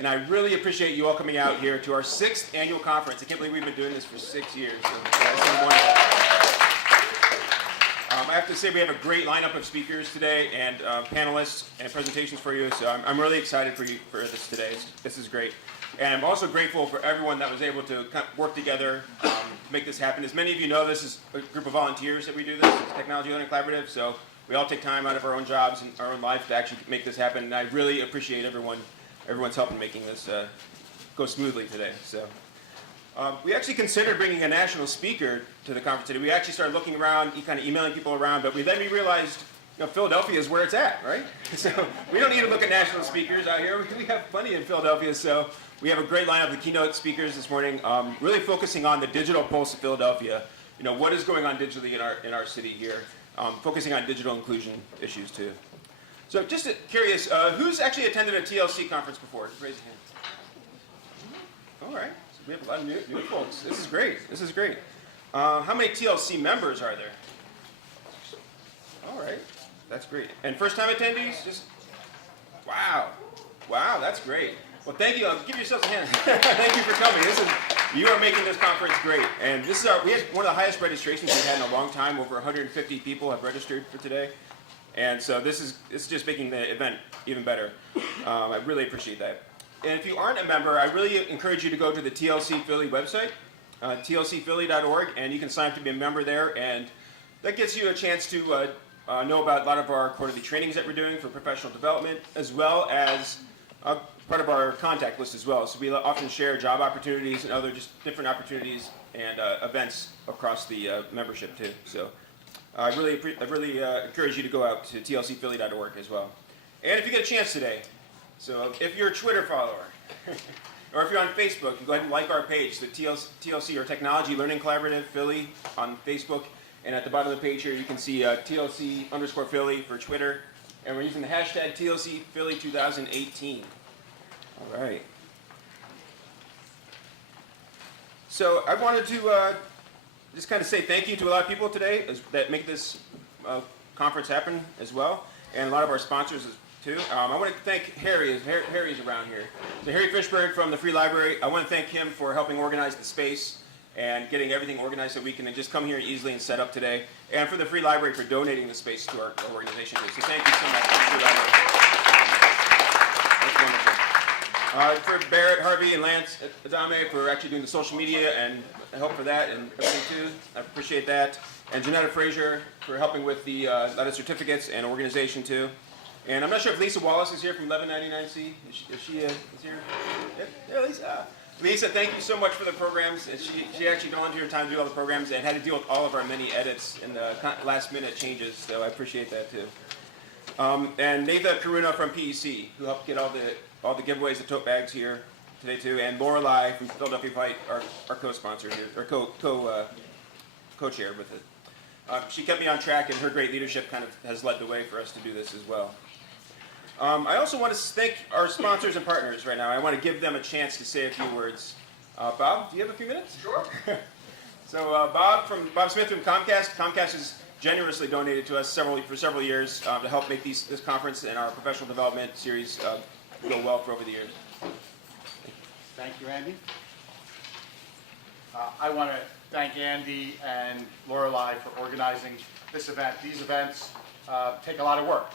And I really appreciate you all coming out here to our 6th annual conference. I can't believe we've been doing this for 6 years. So that's wonderful. I have to say we have a great lineup of speakers today and panelists and presentations for you. So I'm really excited for this today. This is great. And I'm also grateful for everyone that was able to work together to make this happen. As many of you know, this is a group of volunteers that we do this. It's Technology Learning Collaborative. So we all take time out of our own jobs and our own life to actually make this happen. And I really appreciate everyone's help in making this go smoothly today. So we actually considered bringing a national speaker to the conference today. We actually started looking around, kind of emailing people around, but then we realized Philadelphia is where it's at, right? So we don't need to look at national speakers out here. We have plenty in Philadelphia. So we have a great lineup of keynote speakers this morning, really focusing on the digital pulse of Philadelphia. What is going on digitally in our city here, focusing on digital inclusion issues too. So just curious, who's actually attended a TLC conference before? Raise your hand. All right, so we have a lot of new folks. This is great. This is great. How many TLC members are there? All right, that's great. And first-time attendees? Wow, that's great. Well, thank you. Give yourselves a hand. Thank you for coming. You are making this conference great. And we had one of the highest registrations we've had in a long time. Over 150 people have registered for today. And so this is just making the event even better. I really appreciate that. And if you aren't a member, I really encourage you to go to the TLC Philly website, tlcphilly.org, and you can sign up to be a member there. And that gives you a chance to know about a lot of our quarterly trainings that we're doing for professional development, as well as part of our contact list as well. So we often share job opportunities and other just different opportunities and events across the membership too. So I really encourage you to go out to tlcphilly.org as well. And if you get a chance today, so if you're a Twitter follower, or if you're on Facebook, you go ahead and like our page, the TLC or Technology Learning Collaborative Philly on Facebook. And at the bottom of the page here, you can see TLC_Philly for Twitter. And we're using the hashtag TLC Philly 2018. All right. So I wanted to just kind of say thank you to a lot of people today that make this conference happen as well, and a lot of our sponsors too. I want to thank Harry. Harry's around here. So Harry Fishberg from the Free Library. I want to thank him for helping organize the space and getting everything organized so we can just come here easily and set up today. And for the Free Library for donating the space to our organization today. So thank you so much. That's wonderful. For Barrett, Harvey, and Lance Adame for actually doing the social media and help for that and everything too. I appreciate that. And Janetta Frazier for helping with the letter certificates and organization too. And I'm not sure if Lisa Wallace is here from 1199C. Is she here? Yeah, Lisa. Lisa, thank you so much for the programs. And she actually volunteered her time to do all the programs and had to deal with all of our many edits and the last minute changes. So I appreciate that too. And Natha Karuna from PEC, who helped get all the giveaways, the tote bags here today too. And Lorelei from Philadelphia Fight, our co-sponsor here, or co-chair with it. She kept me on track, and her great leadership kind of has led the way for us to do this as well. I also want to thank our sponsors and partners right now. I want to give them a chance to say a few words. Bob, do you have a few minutes? Sure. So Bob Smith from Comcast. Comcast has generously donated to us for several years to help make this conference and our professional development series go well for over the years. Thank you, Andy. I want to thank Andy and Lorelei for organizing this event. These events take a lot of work.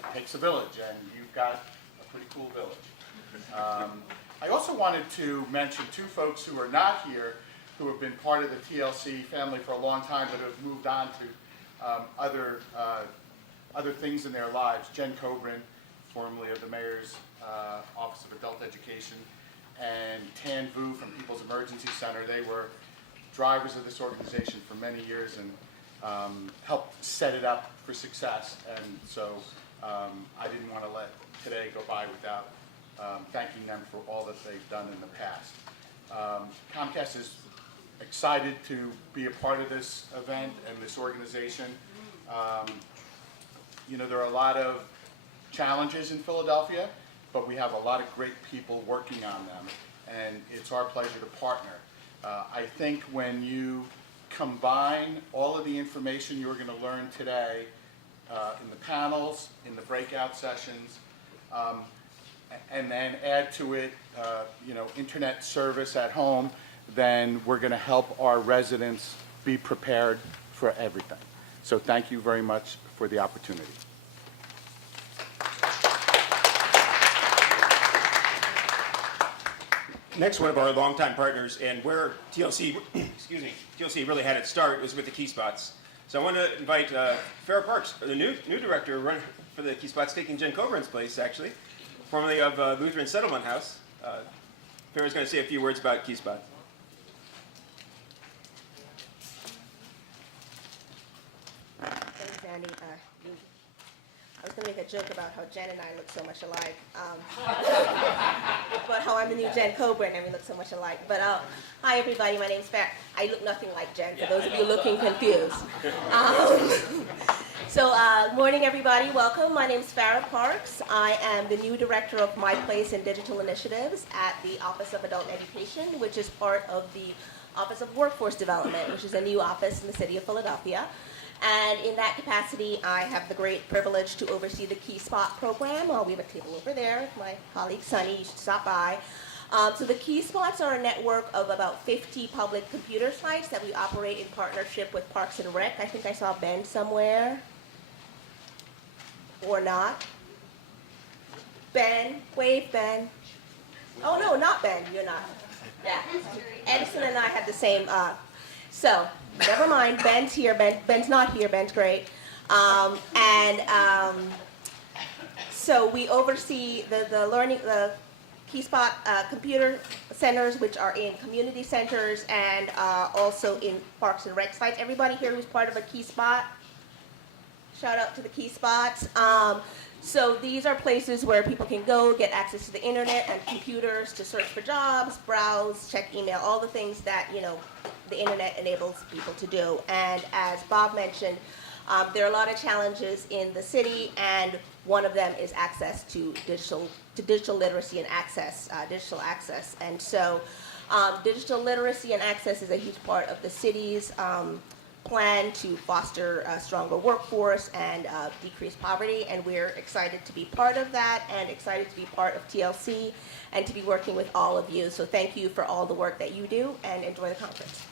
It takes a village, and you've got a pretty cool village. I also wanted to mention two folks who are not here, who have been part of the TLC family for a long time, but have moved on to other things in their lives. Jen Coburn, formerly of the Mayor's Office of Adult Education, and Tan Vu from People's Emergency Center. They were drivers of this organization for many years and helped set it up for success. And so I didn't want to let today go by without thanking them for all that they've done in the past. Comcast is excited to be a part of this event and this organization. There are a lot of challenges in Philadelphia, but we have a lot of great people working on them, and it's our pleasure to partner. I think when you combine all of the information you're going to learn today in the panels, in the breakout sessions, and then add to it, internet service at home, then we're going to help our residents be prepared for everything. So thank you very much for the opportunity. Next, one of our longtime partners, and where TLC, TLC really had its start was with the Key Spots. So I want to invite Freire Parks, the new director running for the Key Spots, taking Jen Coburn's place, actually, formerly of Lutheran Settlement House. Freire's going to say a few words about Key Spot. Thanks, Andy. I was going to make a joke about how Jen and I look so much alike, but how I'm the new Jen Coburn and we look so much alike. But hi, everybody. My name's Freire. I look nothing like Jen, for those of you looking confused. Morning, everybody. Welcome. My name's Freire Parks. I am the new director of My Place in Digital Initiatives at the Office of Adult Education, which is part of the Office of Workforce Development, which is a new office in the city of Philadelphia. And in that capacity, I have the great privilege to oversee the Key Spot program. We have a table over there. My colleague Sunny, you should stop by. So the Key Spots are a network of about 50 public computer sites that we operate in partnership with Parks and Rec. I think I saw Ben somewhere. Or not. Ben, wave Ben. Oh no, not Ben, you're not. Yeah, Edison and I had the same, so never mind, Ben's here, Ben's not here, Ben's great. So we oversee the Key Spot computer centers, which are in community centers and also in Parks and Rec sites. Everybody here who's part of a Key Spot? Shout out to the Key Spots. So these are places where people can go, get access to the internet and computers to search for jobs, browse, check email, all the things that, the internet enables people to do. And as Bob mentioned, there are a lot of challenges in the city, and one of them is access to digital literacy and digital access. And so digital literacy and access is a huge part of the city's plan to foster a stronger workforce and decrease poverty, and we're excited to be part of that and excited to be part of TLC and to be working with all of you. So thank you for all the work that you do, and enjoy the conference.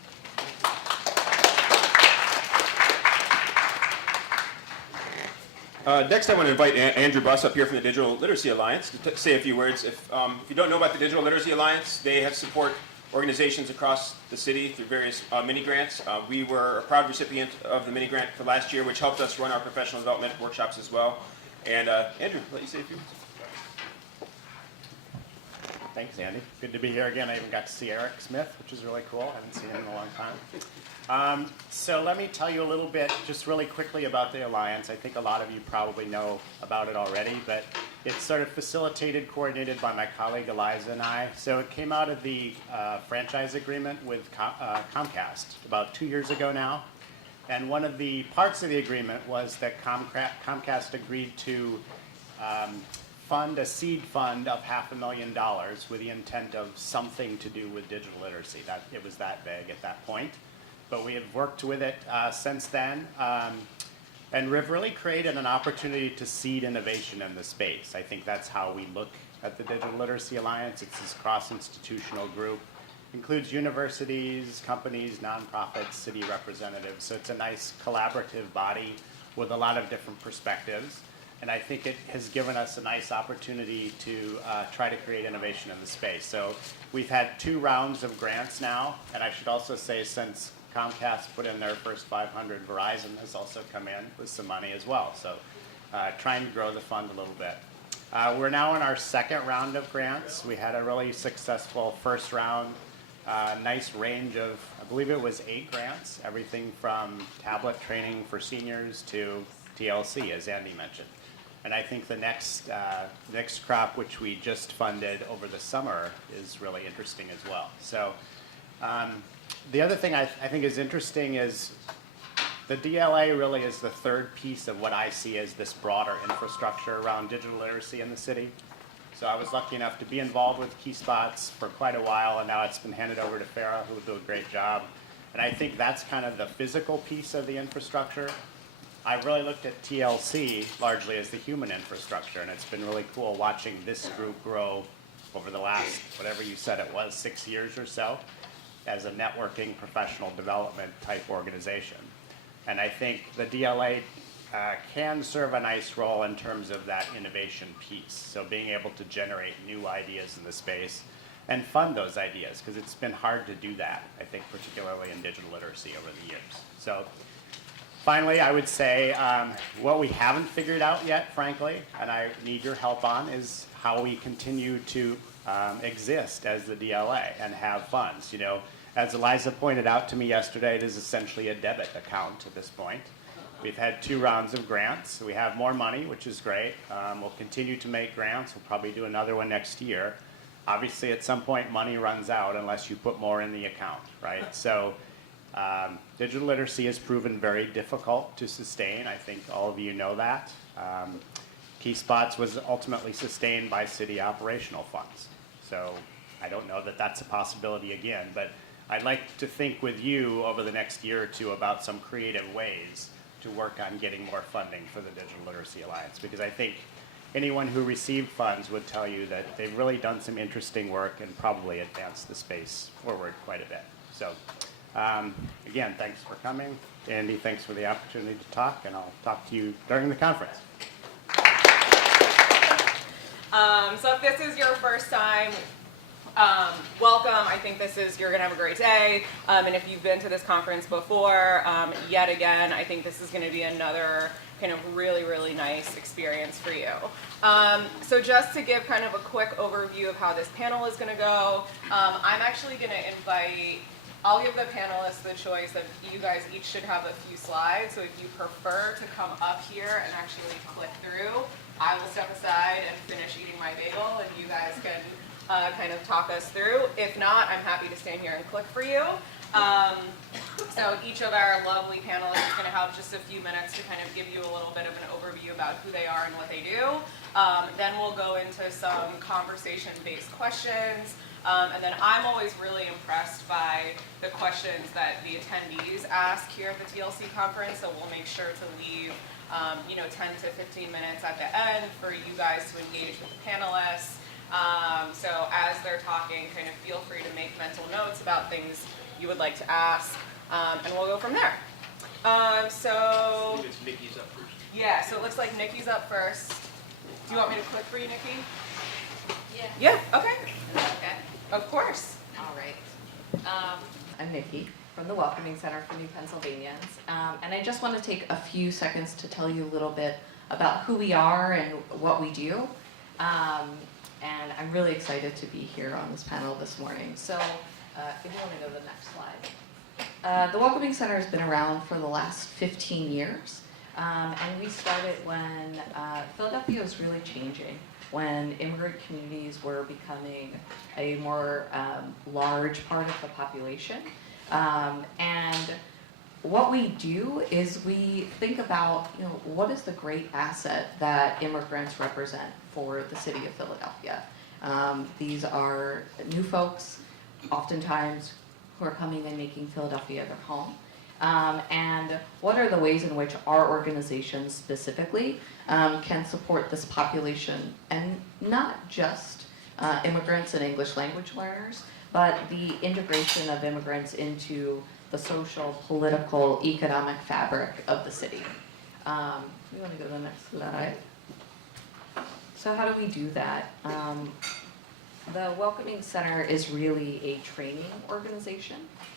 Next, I want to invite Andrew Buss up here from the Digital Literacy Alliance to say a few words. If you don't know about the Digital Literacy Alliance, they have support organizations across the city through various mini-grants. We were a proud recipient of the mini-grant for last year, which helped us run our professional development workshops as well. And Andrew, let you say a few words. Thanks, Andy. Good to be here again. I even got to see Erich Smith, which is really cool. I haven't seen him in a long time. So let me tell you a little bit, just really quickly, about the Alliance. I think a lot of you probably know about it already, but it's sort of facilitated, coordinated by my colleague Eliza and I. So it came out of the franchise agreement with Comcast about 2 years ago now. And one of the parts of the agreement was that Comcast agreed to fund a seed fund of $500,000 with the intent of something to do with digital literacy. It was that vague at that point. But we have worked with it since then. And we've really created an opportunity to seed innovation in the space. I think that's how we look at the Digital Literacy Alliance. It's this cross-institutional group. Includes universities, companies, nonprofits, city representatives. So it's a nice collaborative body with a lot of different perspectives. And I think it has given us a nice opportunity to try to create innovation in the space. So we've had 2 rounds of grants now. And I should also say, since Comcast put in their first 500, Verizon has also come in with some money as well. So trying to grow the fund a little bit. We're now in our 2nd round of grants. We had a really successful first round, nice range of, I believe it was 8 grants, everything from tablet training for seniors to TLC, as Andy mentioned. And I think the next crop, which we just funded over the summer, is really interesting as well. So the other thing I think is interesting is the DLA really is the 3rd piece of what I see as this broader infrastructure around digital literacy in the city. So I was lucky enough to be involved with Key Spots for quite a while, and now it's been handed over to Freire, who will do a great job. And I think that's kind of the physical piece of the infrastructure. I've really looked at TLC largely as the human infrastructure, and it's been really cool watching this group grow over the last, whatever you said it was, 6 years or so, as a networking professional development type organization. And I think the DLA can serve a nice role in terms of that innovation piece. So being able to generate new ideas in the space and fund those ideas, because it's been hard to do that, I think, particularly in digital literacy over the years. So finally, I would say what we haven't figured out yet, frankly, and I need your help on, is how we continue to exist as the DLA and have funds. You know, as Eliza pointed out to me yesterday, it is essentially a debit account at this point. We've had 2 rounds of grants. We have more money, which is great. We'll continue to make grants. We'll probably do another one next year. Obviously, at some point, money runs out unless you put more in the account, right? So digital literacy has proven very difficult to sustain. I think all of you know that. Key Spots was ultimately sustained by city operational funds. So I don't know that that's a possibility again, but I'd like to think with you over the next year or 2 about some creative ways to work on getting more funding for the Digital Literacy Alliance, because I think anyone who received funds would tell you that they've really done some interesting work and probably advanced the space forward quite a bit. So again, thanks for coming. Andy, thanks for the opportunity to talk, and I'll talk to you during the conference. So if this is your first time, welcome. I think you're going to have a great day. And if you've been to this conference before, yet again, I think this is going to be another kind of really, really nice experience for you. So just to give kind of a quick overview of how this panel is going to go, I'm actually going to I'll give the panelists the choice that you guys each should have a few slides. So if you prefer to come up here and actually click through, I will step aside and finish eating my bagel, and you guys can kind of talk us through. If not, I'm happy to stand here and click for you. So each of our lovely panelists is going to have just a few minutes to kind of give you a little bit of an overview about who they are and what they do. Then we'll go into some conversation-based questions. And then I'm always really impressed by the questions that the attendees ask here at the TLC conference. So we'll make sure to leave 10 to 15 minutes at the end for you guys to engage with the panelists. So as they're talking, kind of feel free to make mental notes about things you would like to ask, and we'll go from there. So It's Nicki's up first. yeah, so it looks like Nicki's up first. Do you want me to click for you, Nicki? Yeah. Yeah, okay. Is that okay? Of course. All right. I'm Nicki from the Welcoming Center for New Pennsylvanians. And I just want to take a few seconds to tell you a little bit about who we are and what we do. And I'm really excited to be here on this panel this morning. So if you want to go to the next slide. The Welcoming Center has been around for the last 15 years. And we started when Philadelphia was really changing, when immigrant communities were becoming a more large part of the population. And what we do is we think about, what is the great asset that immigrants represent for the city of Philadelphia? These are new folks, oftentimes, who are coming and making Philadelphia their home. And what are the ways in which our organization specifically can support this population, and not just immigrants and English language learners, but the integration of immigrants into the social, political, economic fabric of the city. We want to go to the next slide. So how do we do that? The Welcoming Center is really a training organization.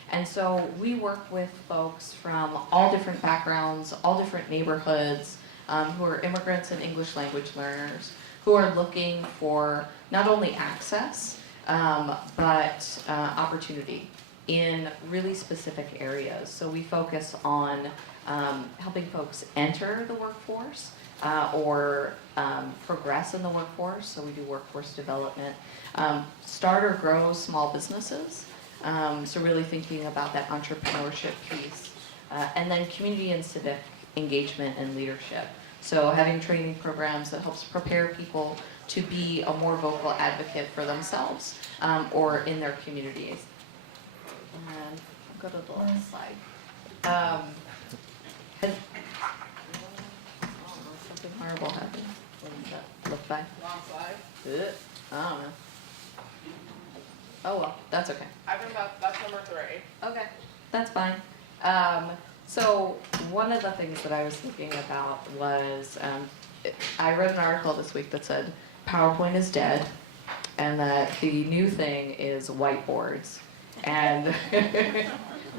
And so we work with folks from all different backgrounds, all different neighborhoods, who are immigrants and English language learners, who are looking for not only access, but opportunity in really specific areas. So we focus on helping folks enter the workforce or progress in the workforce. So we do workforce development, start or grow small businesses. So really thinking about that entrepreneurship piece, and then community and civic engagement and leadership. So having training programs that helps prepare people to be a more vocal advocate for themselves or in their communities. And I'll go to the last slide. marble happen? What does that look like? Long slide. Ugh, I don't know. Oh well, that's okay. I think that's number 3. Okay, that's fine. So one of the things that I was thinking about was, I read an article this week that said PowerPoint is dead, and that the new thing is whiteboards, and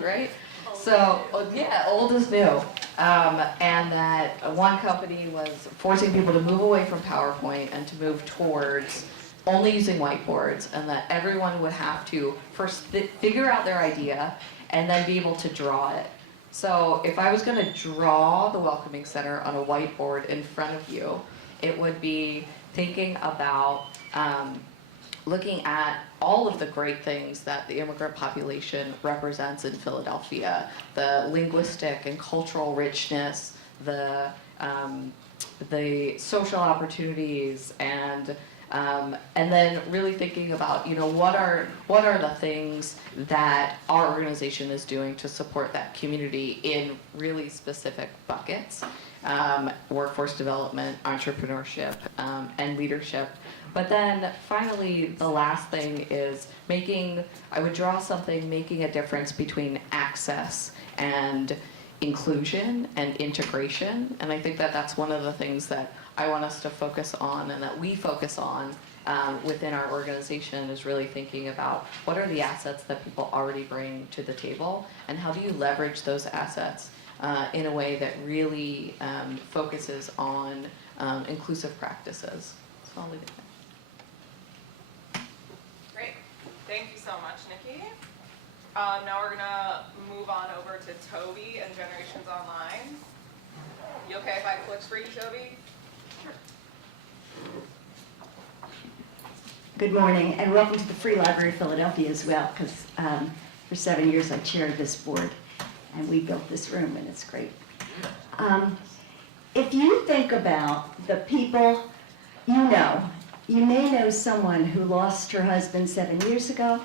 right. So yeah, old is new, and that one company was forcing people to move away from PowerPoint and to move towards only using whiteboards, and that everyone would have to first figure out their idea and then be able to draw it. So if I was going to draw the Welcoming Center on a whiteboard in front of you, it would be thinking about looking at all of the great things that the immigrant population represents in Philadelphia, the linguistic and cultural richness, the social opportunities, and then really thinking about, what are the things that our organization is doing to support that community in really specific buckets, workforce development, entrepreneurship, and leadership. But then finally, the last thing is I would draw something making a difference between access and inclusion and integration. And I think that that's one of the things that I want us to focus on, and that we focus on within our organization, is really thinking about what are the assets that people already bring to the table, and how do you leverage those assets in a way that really focuses on inclusive practices. So I'll leave it there. Great. Thank you so much, Nicki. Now we're gonna move on over to Tobey and Generations Online. You okay if I click for you, Tobey? Good morning, and welcome to the Free Library of Philadelphia as well, because for 7 years I chaired this board, and we built this room, and it's great. If you think about the people you may know someone who lost her husband 7 years ago,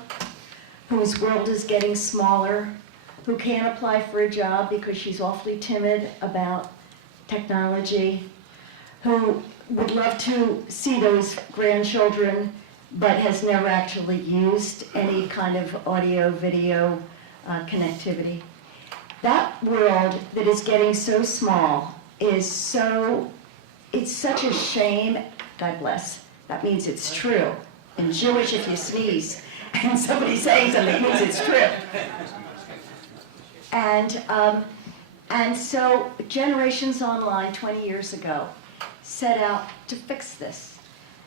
whose world is getting smaller, who can't apply for a job because she's awfully timid about technology, who would love to see those grandchildren but has never actually used any kind of audio, video connectivity. That world that is getting so small it's such a shame. God bless. That means it's true. In Jewish, if you sneeze and somebody's saying something, it means it's true. And so Generations Online 20 years ago set out to fix this.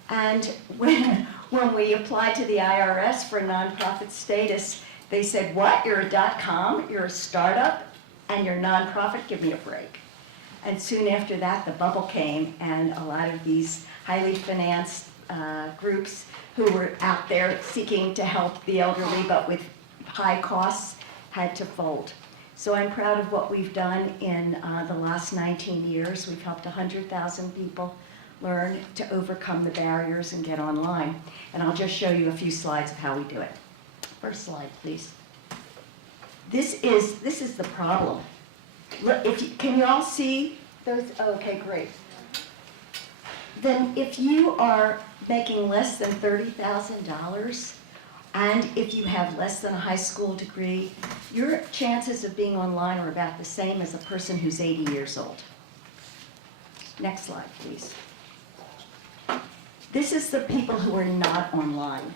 And when we applied to the IRS for nonprofit status, they said, what, you're a .com, you're a startup, and you're nonprofit? Give me a break. And soon after that, the bubble came, and a lot of these highly financed groups who were out there seeking to help the elderly, but with high costs, had to fold. So I'm proud of what we've done in the last 19 years. We've helped 100,000 people learn to overcome the barriers and get online. And I'll just show you a few slides of how we do it. First slide, please. This is the problem. Look, can you all see those? Oh, okay, great. Then if you are making less than $30,000, and if you have less than a high school degree, your chances of being online are about the same as a person who's 80 years old. Next slide, please. This is the people who are not online.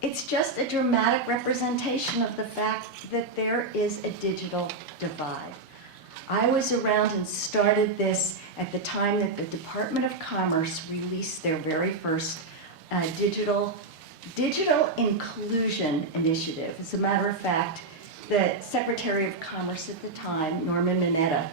It's just a dramatic representation of the fact that there is a digital divide. I was around and started this at the time that the Department of Commerce released their very first digital inclusion initiative. As a matter of fact, the Secretary of Commerce at the time, Norman Mineta,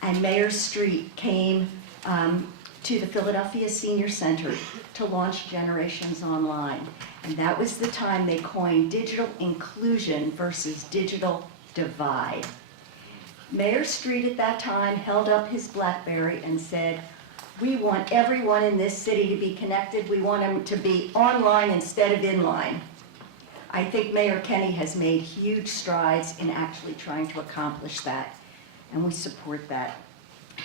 and Mayor Street came to the Philadelphia Senior Center to launch Generations Online. And that was the time they coined digital inclusion versus digital divide. Mayor Street at that time held up his BlackBerry and said, we want everyone in this city to be connected. We want them to be online instead of inline. I think Mayor Kenny has made huge strides in actually trying to accomplish that, and we support that.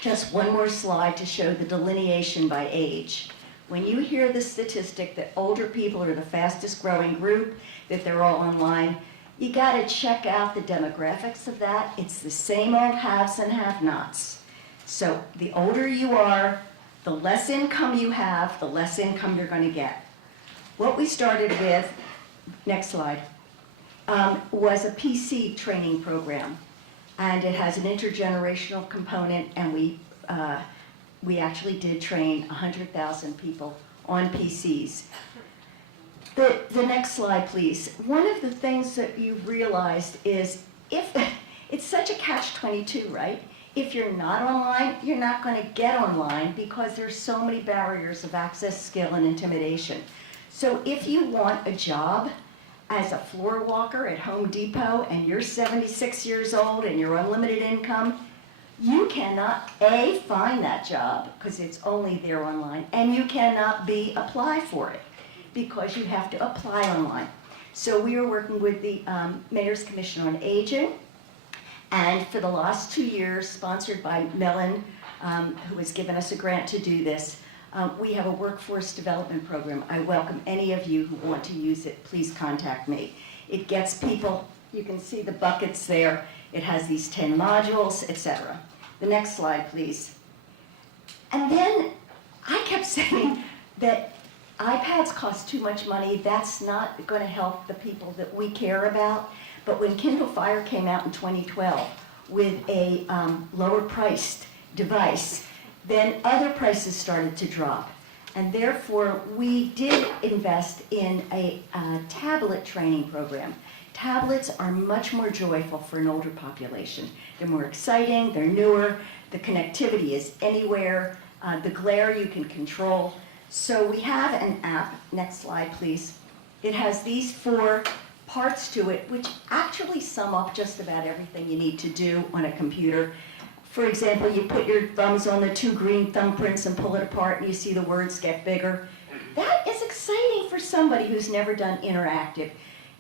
Just one more slide to show the delineation by age. When you hear the statistic that older people are the fastest growing group, that they're all online, you got to check out the demographics of that. It's the same old haves and have-nots. So the older you are, the less income you have, the less income you're going to get. What we started with, next slide, was a PC training program. And it has an intergenerational component, and we actually did train 100,000 people on PCs. The next slide, please. One of the things that you've realized is it's such a catch-22, right? If you're not online, you're not going to get online because there's so many barriers of access, skill, and intimidation. So if you want a job as a floor walker at Home Depot and you're 76 years old and you're unlimited income, you cannot, A, find that job because it's only there online, and you cannot, B, apply for it because you have to apply online. So we are working with the Mayor's Commission on Aging, and for the last 2 years, sponsored by Mellon, who has given us a grant to do this, we have a workforce development program. I welcome any of you who want to use it. Please contact me. It gets people, you can see the buckets there. It has these 10 modules, etc. The next slide, please. And then I kept saying that iPads cost too much money. That's not going to help the people that we care about. But when Kindle Fire came out in 2012 with a lower priced device, then other prices started to drop. And therefore, we did invest in a tablet training program. Tablets are much more joyful for an older population. They're more exciting, they're newer, the connectivity is anywhere, the glare you can control. So we have an app, next slide please. It has these 4 parts to it, which actually sum up just about everything you need to do on a computer. For example, you put your thumbs on the 2 green thumbprints and pull it apart and you see the words get bigger. That is exciting for somebody who's never done interactive.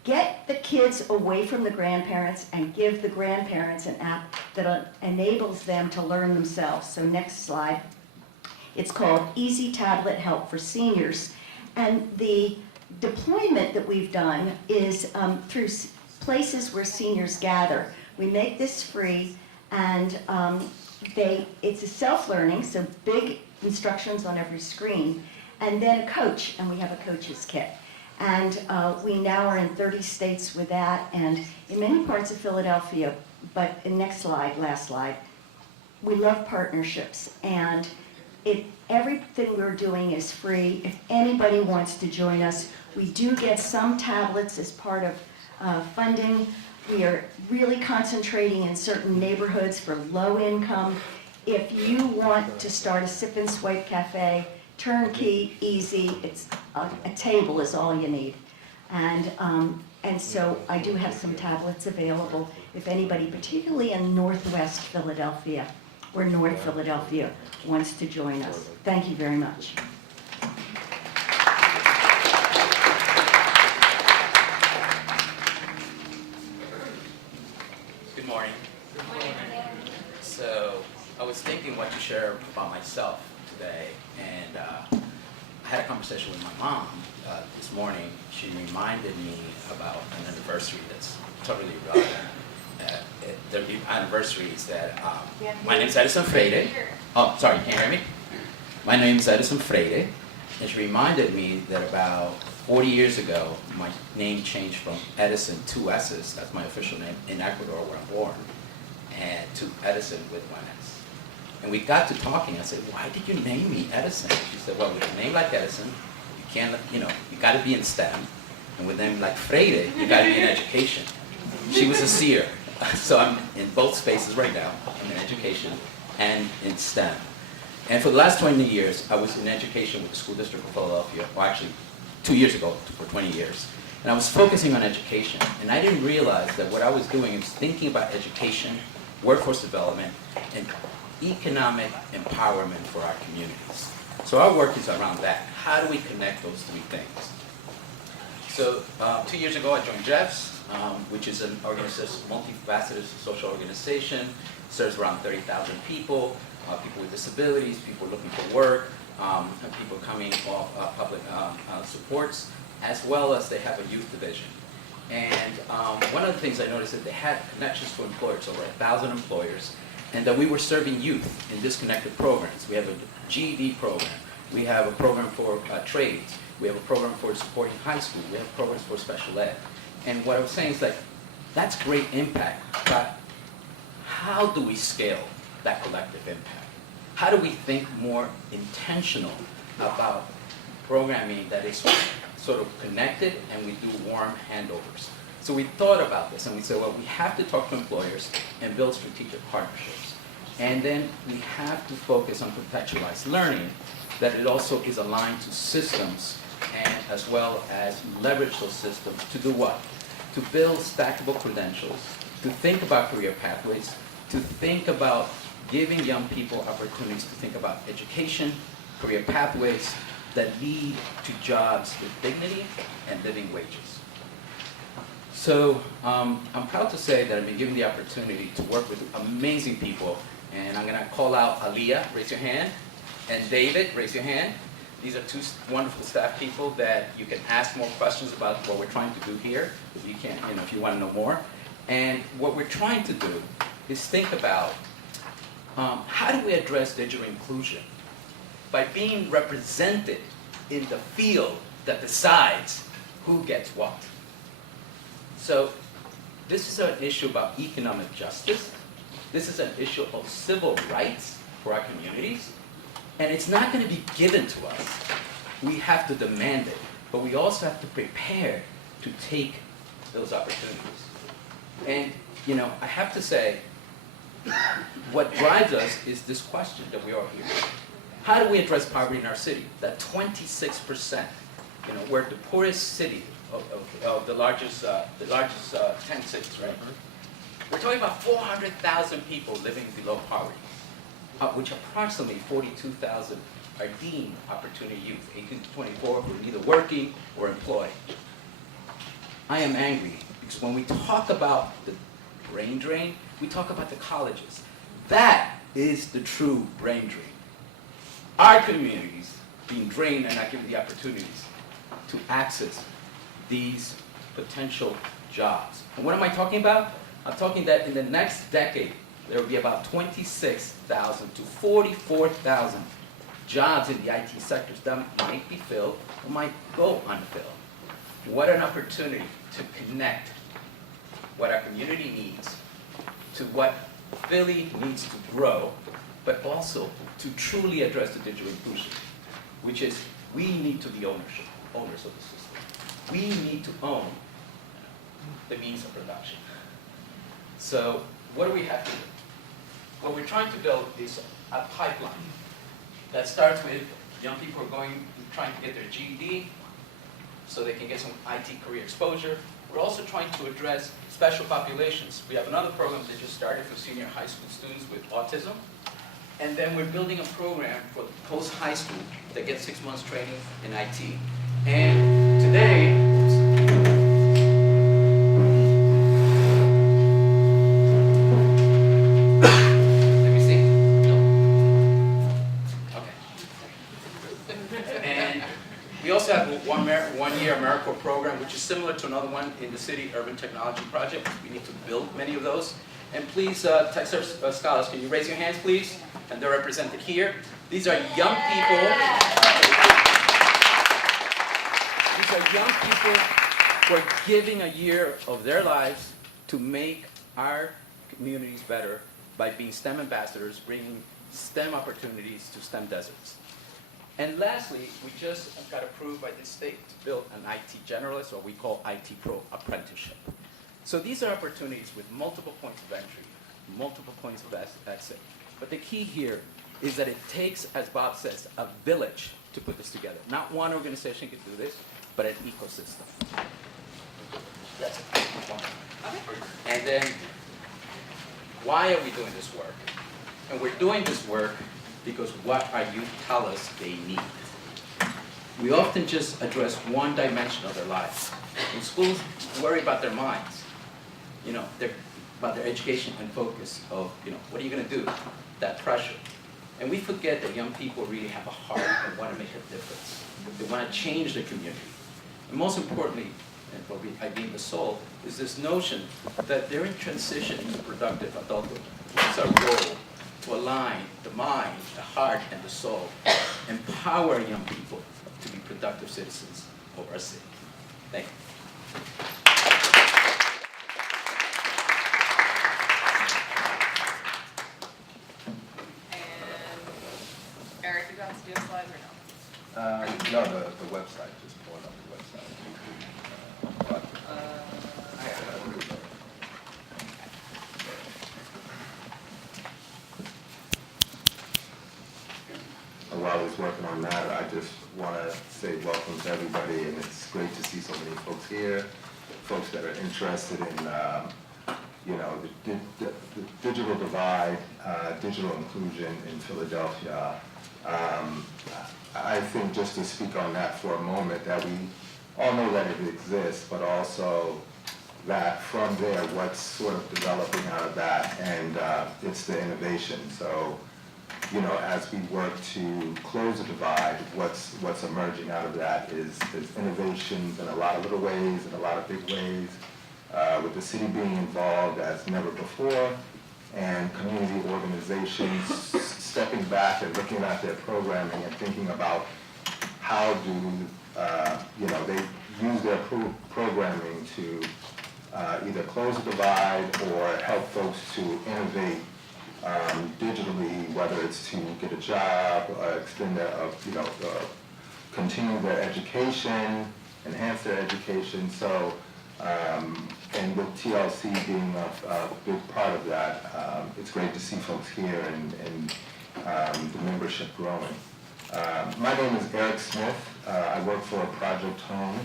Get the kids away from the grandparents and give the grandparents an app that enables them to learn themselves. So next slide. It's called Easy Tablet Help for Seniors. And the deployment that we've done is through places where seniors gather. We make this free, and it's a self-learning, so big instructions on every screen, and then a coach, and we have a coach's kit. And we now are in 30 states with that, and in many parts of Philadelphia. But next slide, last slide. We love partnerships, and everything we're doing is free. If anybody wants to join us, we do get some tablets as part of funding. We are really concentrating in certain neighborhoods for low income. If you want to start a sip and swipe cafe, turnkey, easy, it's a table is all you need. And so I do have some tablets available if anybody, particularly in Northwest Philadelphia, or North Philadelphia, wants to join us. Thank you very much. Good morning. So I was thinking what to share about myself today, and I had a conversation with my mom this morning. She reminded me about an anniversary that's totally relevant. The anniversary is that my name is Edison Freire. Oh, sorry, can you hear me? My name is Edison Freire, and she reminded me that about 40 years ago, my name changed from Edison, 2 S's, that's my official name, in Ecuador where I'm born, and to Edison with 1 S. And we got to talking. I said, why did you name me Edison? She said, well, with a name like Edison, you can't, you got to be in STEM. And with a name like Freire, you got to be in education. She was a seer. So I'm in both spaces right now. I'm in education and in STEM. And for the last 20 years, I was in education with the School District of Philadelphia, well actually 2 years ago for 20 years. And I was focusing on education. And I didn't realize that what I was doing was thinking about education, workforce development, and economic empowerment for our communities. So our work is around that. How do we connect those 3 things? So 2 years ago, I joined JEVS, which is an multifaceted social organization, serves around 30,000 people. people with disabilities, people looking for work, and people coming off public supports, as well as they have a youth division. And one of the things I noticed is that they had connections to employers, over 1,000 employers, and that we were serving youth in disconnected programs. We have a GED program. We have a program for trades. We have a program for supporting high school. We have programs for special ed. And what I was saying is that that's great impact, but how do we scale that collective impact? How do we think more intentional about programming that is sort of connected and we do warm handovers? So we thought about this and we said, well, we have to talk to employers and build strategic partnerships. And then we have to focus on contextualized learning, that it also is aligned to systems and as well as leverage those systems to do what? To build stackable credentials, to think about career pathways, to think about giving young people opportunities to think about education, career pathways that lead to jobs with dignity and living wages. So I'm proud to say that I've been given the opportunity to work with amazing people, and I'm going to call out Aliyah, raise your hand, and David, raise your hand. These are two wonderful staff people that you can ask more questions about what we're trying to do here, if you can, if you want to know more. And what we're trying to do is think about how do we address digital inclusion by being represented in the field that decides who gets what. So this is an issue about economic justice. This is an issue of civil rights for our communities. And it's not going to be given to us. We have to demand it. But we also have to prepare to take those opportunities. And, I have to say, what drives us is this question that we all hear. How do we address poverty in our city? That 26%, we're the poorest city of the largest 10 cities, right? We're talking about 400,000 people living below poverty, which approximately 42,000 are deemed opportunity youth, 18 to 24, who are either working or employed. I am angry because when we talk about the brain drain, we talk about the colleges. That is the true brain drain. Our communities being drained and not given the opportunities to access these potential jobs. And what am I talking about? I'm talking that in the next decade, there will be about 26,000 to 44,000 jobs in the IT sectors that might be filled or might go unfilled. What an opportunity to connect what our community needs to what Philly needs to grow, but also to truly address the digital inclusion, which is we need to be owners of the system. We need to own the means of production. So what do we have to do? What we're trying to build is a pipeline that starts with young people who are trying to get their GED so they can get some IT career exposure. We're also trying to address special populations. We have another program that just started for senior high school students with autism. And then we're building a program for post-high school that gets 6 months training in IT. And today, let me see. No? Okay. And we also have a one-year AmeriCorps program, which is similar to another one in the city, Urban Technology Project. We need to build many of those. And please, Texas scholars, can you raise your hands, please? And they're represented here. These are young people. These are young people who are giving a year of their lives to make our communities better by being STEM ambassadors, bringing STEM opportunities to STEM deserts. And lastly, we just got approved by the state to build an IT generalist, or we call IT Pro apprenticeship. So these are opportunities with multiple points of entry, multiple points of exit. But the key here is that it takes, as Bob says, a village to put this together. Not one organization can do this, but an ecosystem. That's it. And then, why are we doing this work? And we're doing this work because what our youth tell us they need. We often just address one dimension of their lives. In schools, worry about their minds. They're about their education and focus of, what are you going to do? That pressure. And we forget that young people really have a heart and want to make a difference. They want to change the community. And most importantly, and what I being the soul, is this notion that they're in transition to productive adulthood. It's our role to align the mind, the heart, and the soul, empower young people to be productive citizens of our city. Thank you. And Eric, you got to do slides or no? No, the website, just pulling up the website. While I was working on that, I just want to say welcome to everybody, and it's great to see so many folks here, folks that are interested in, the digital divide, digital inclusion in Philadelphia. I think just to speak on that for a moment, that we all know that it exists, but also that from there, what's sort of developing out of that, and it's the innovation. So, as we work to close the divide, what's emerging out of that is innovations in a lot of little ways, in a lot of big ways, with the city being involved as never before, and community organizations stepping back and looking at their programming and thinking about how do they use their programming to either close the divide or help folks to innovate digitally, whether it's to get a job, extend their, continue their education, enhance their education. So, and with TLC being a big part of that, it's great to see folks here and the membership growing. My name is Erich Smith. I work for Project Home.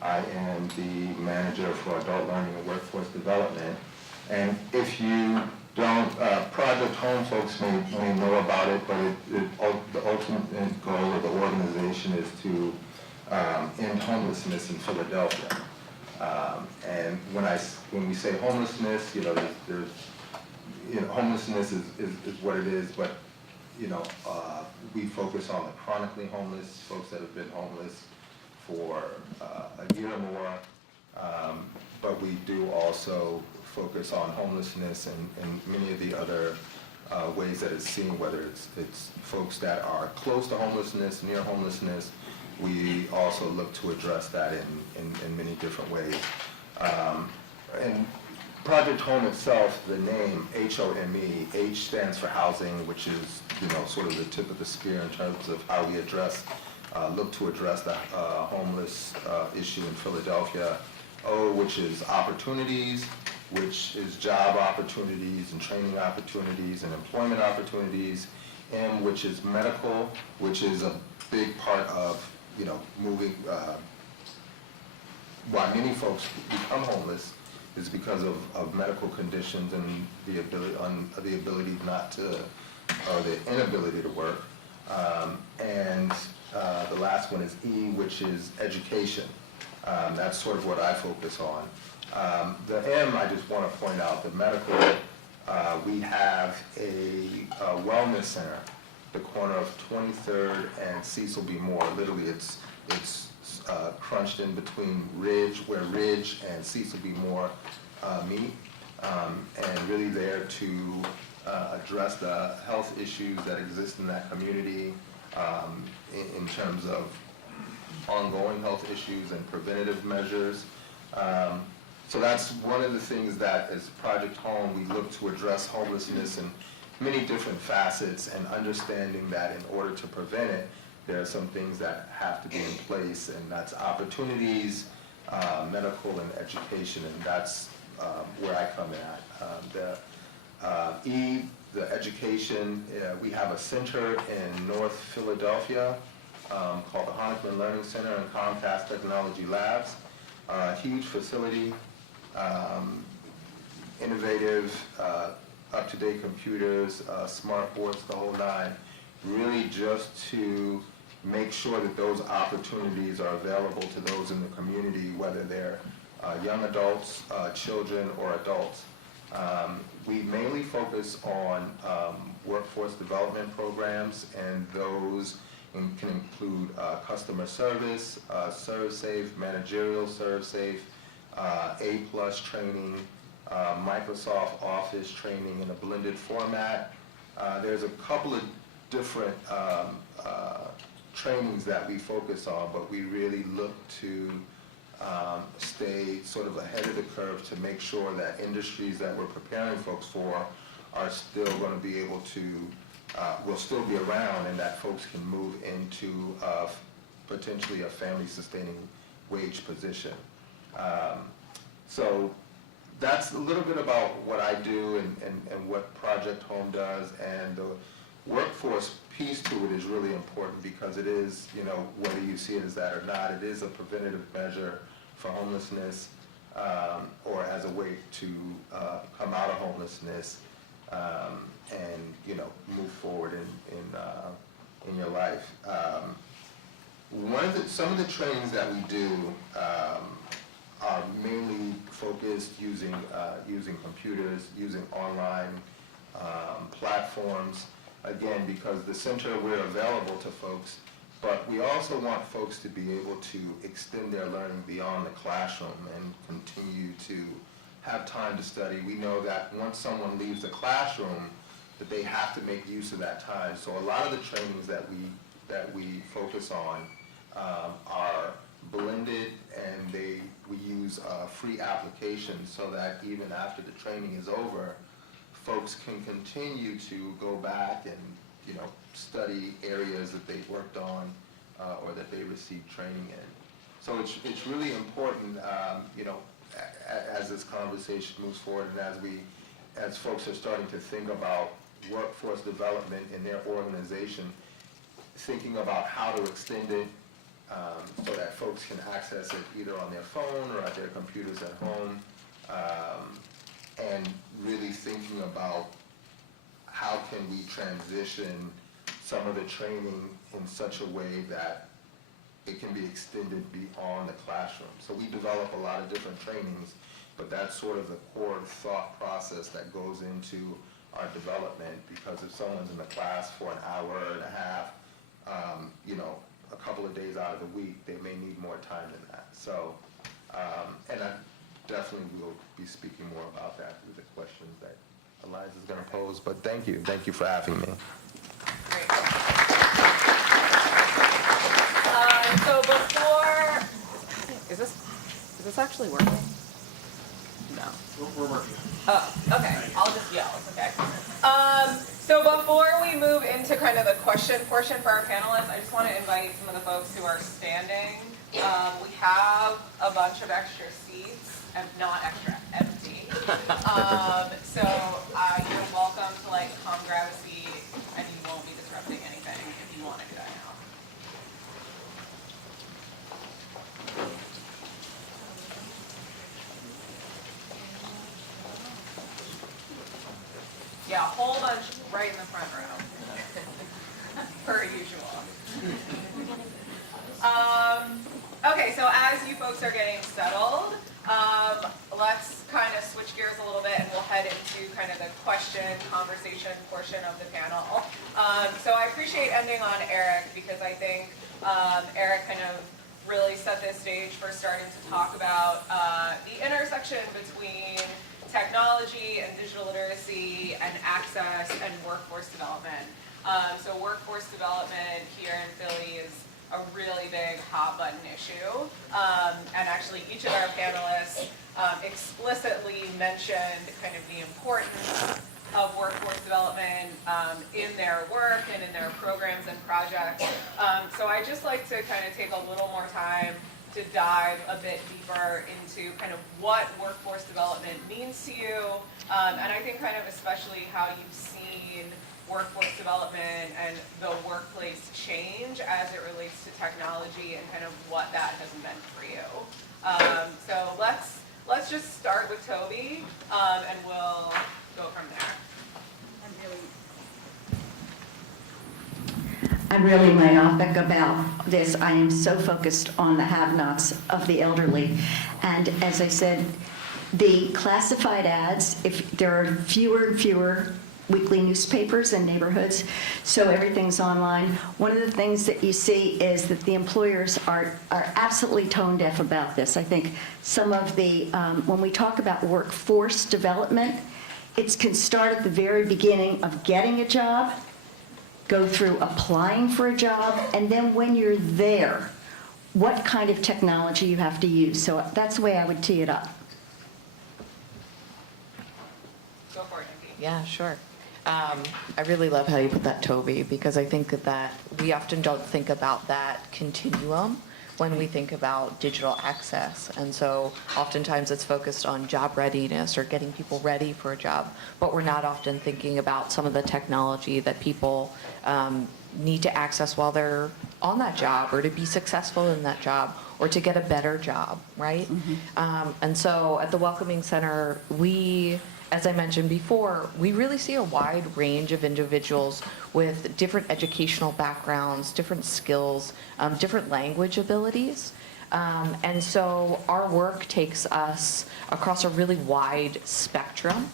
I am the manager for adult learning and workforce development. And if you don't, Project Home folks may know about it, but the ultimate goal of the organization is to end homelessness in Philadelphia. And when we say homelessness, there's homelessness is what it is, but we focus on the chronically homeless, folks that have been homeless for a year or more, but we do also focus on homelessness and many of the other ways that it's seen, whether it's folks that are close to homelessness, near homelessness. We also look to address that in many different ways. And Project Home itself, the name HOME, H stands for housing, which is sort of the tip of the spear in terms of how we look to address the homeless issue in Philadelphia. O, which is opportunities, which is job opportunities and training opportunities and employment opportunities. M, which is medical, which is a big part of moving. Why many folks become homeless is because of medical conditions and the ability not to, or the inability to work. And the last one is E, which is education. That's sort of what I focus on. The M, I just want to point out, the medical, we have a wellness center, the corner of 23rd and Cecil B. Moore. Literally, it's crunched in between Ridge, where Ridge and Cecil B. Moore meet, and really there to address the health issues that exist in that community in terms of ongoing health issues and preventative measures. So that's one of the things that as Project Home, we look to address homelessness in many different facets, and understanding that in order to prevent it, there are some things that have to be in place, and that's opportunities, medical and education, and that's where I come in at. E, the education, we have a center in North Philadelphia called the Honickman Learning Center and Comcast Technology Labs. Huge facility, innovative, up-to-date computers, smart boards, the whole nine, really just to make sure that those opportunities are available to those in the community, whether they're young adults, children, or adults. We mainly focus on workforce development programs, and those can include customer service, ServSafe, managerial ServSafe, A+ training, Microsoft Office training in a blended format. There's a couple of different trainings that we focus on, but we really look to stay sort of ahead of the curve to make sure that industries that we're preparing folks for are still going to be able to, will still be around, and that folks can move into potentially a family-sustaining wage position. So that's a little bit about what I do and what Project Home does, and the workforce piece to it is really important because it is, you know, whether you see it as that or not, it is a preventative measure for homelessness, or as a way to come out of homelessness and, you know, move forward in your life. Some of the trainings that we do are mainly focused using computers, using online platforms, again, because the center, we're available to folks, but we also want folks to be able to extend their learning beyond the classroom and continue to have time to study. We know that once someone leaves the classroom, that they have to make use of that time. So a lot of the trainings that we focus on are blended, and we use free applications so that even after the training is over, folks can continue to go back and, you know, study areas that they've worked on or that they received training in. So it's really important, you know, as this conversation moves forward and as folks are starting to think about workforce development in their organization, thinking about how to extend it so that folks can access it either on their phone or at their computers at home, and really thinking about how can we transition some of the training in such a way that it can be extended beyond the classroom. So we develop a lot of different trainings, but that's sort of the core thought process that goes into our development, because if someone's in the class for an hour and a half, you know, a couple of days out of the week, they may need more time than that. So, and I definitely will be speaking more about that through the questions that Eliza's going to pose, but thank you for having me. Great. So before, is this actually working? No. We're working. Oh, okay. I'll just yell. It's okay. So before we move into kind of the question portion for our panelists, I just want to invite some of the folks who are standing. We have a bunch of extra seats, and not extra, empty. So you're welcome to like come grab a seat, and you won't be disrupting anything if you want to do that now. Yeah, a whole bunch right in the front row, per usual. Okay, so as you folks are getting settled, let's kind of switch gears a little bit, and we'll head into kind of the question, conversation portion of the panel. So I appreciate ending on Erich, because I think Erich kind of really set this stage for starting to talk about the intersection between technology and digital literacy and access and workforce development. So workforce development here in Philly is a really big hot button issue. And actually each of our panelists explicitly mentioned kind of the importance of workforce development in their work and in their programs and projects. So I'd just like to kind of take a little more time to dive a bit deeper into kind of what workforce development means to you, and I think kind of especially how you've seen workforce development and the workplace change as it relates to technology and kind of what that has meant for you. So let's just start with Tobey, and we'll go from there. I'm really myopic about this. I am so focused on the have-nots of the elderly. And as I said, The classified ads, if there are fewer and fewer weekly newspapers in neighborhoods, so everything's online. One of the things that you see is that the employers are absolutely tone deaf about this. I think some of the, when we talk about workforce development, it can start at the very beginning of getting a job, go through applying for a job, and then when you're there, what kind of technology you have to use. So that's the way I would tee it up. Go for it, Nicki. Yeah, sure. I really love how you put that, Tobey, because I think that we often don't think about that continuum when we think about digital access. And so oftentimes it's focused on job readiness or getting people ready for a job, but we're not often thinking about some of the technology that people need to access while they're on that job or to be successful in that job or to get a better job, right? And so at the Welcoming Center, we, as I mentioned before, we really see a wide range of individuals with different educational backgrounds, different skills, different language abilities. And so our work takes us across a really wide spectrum,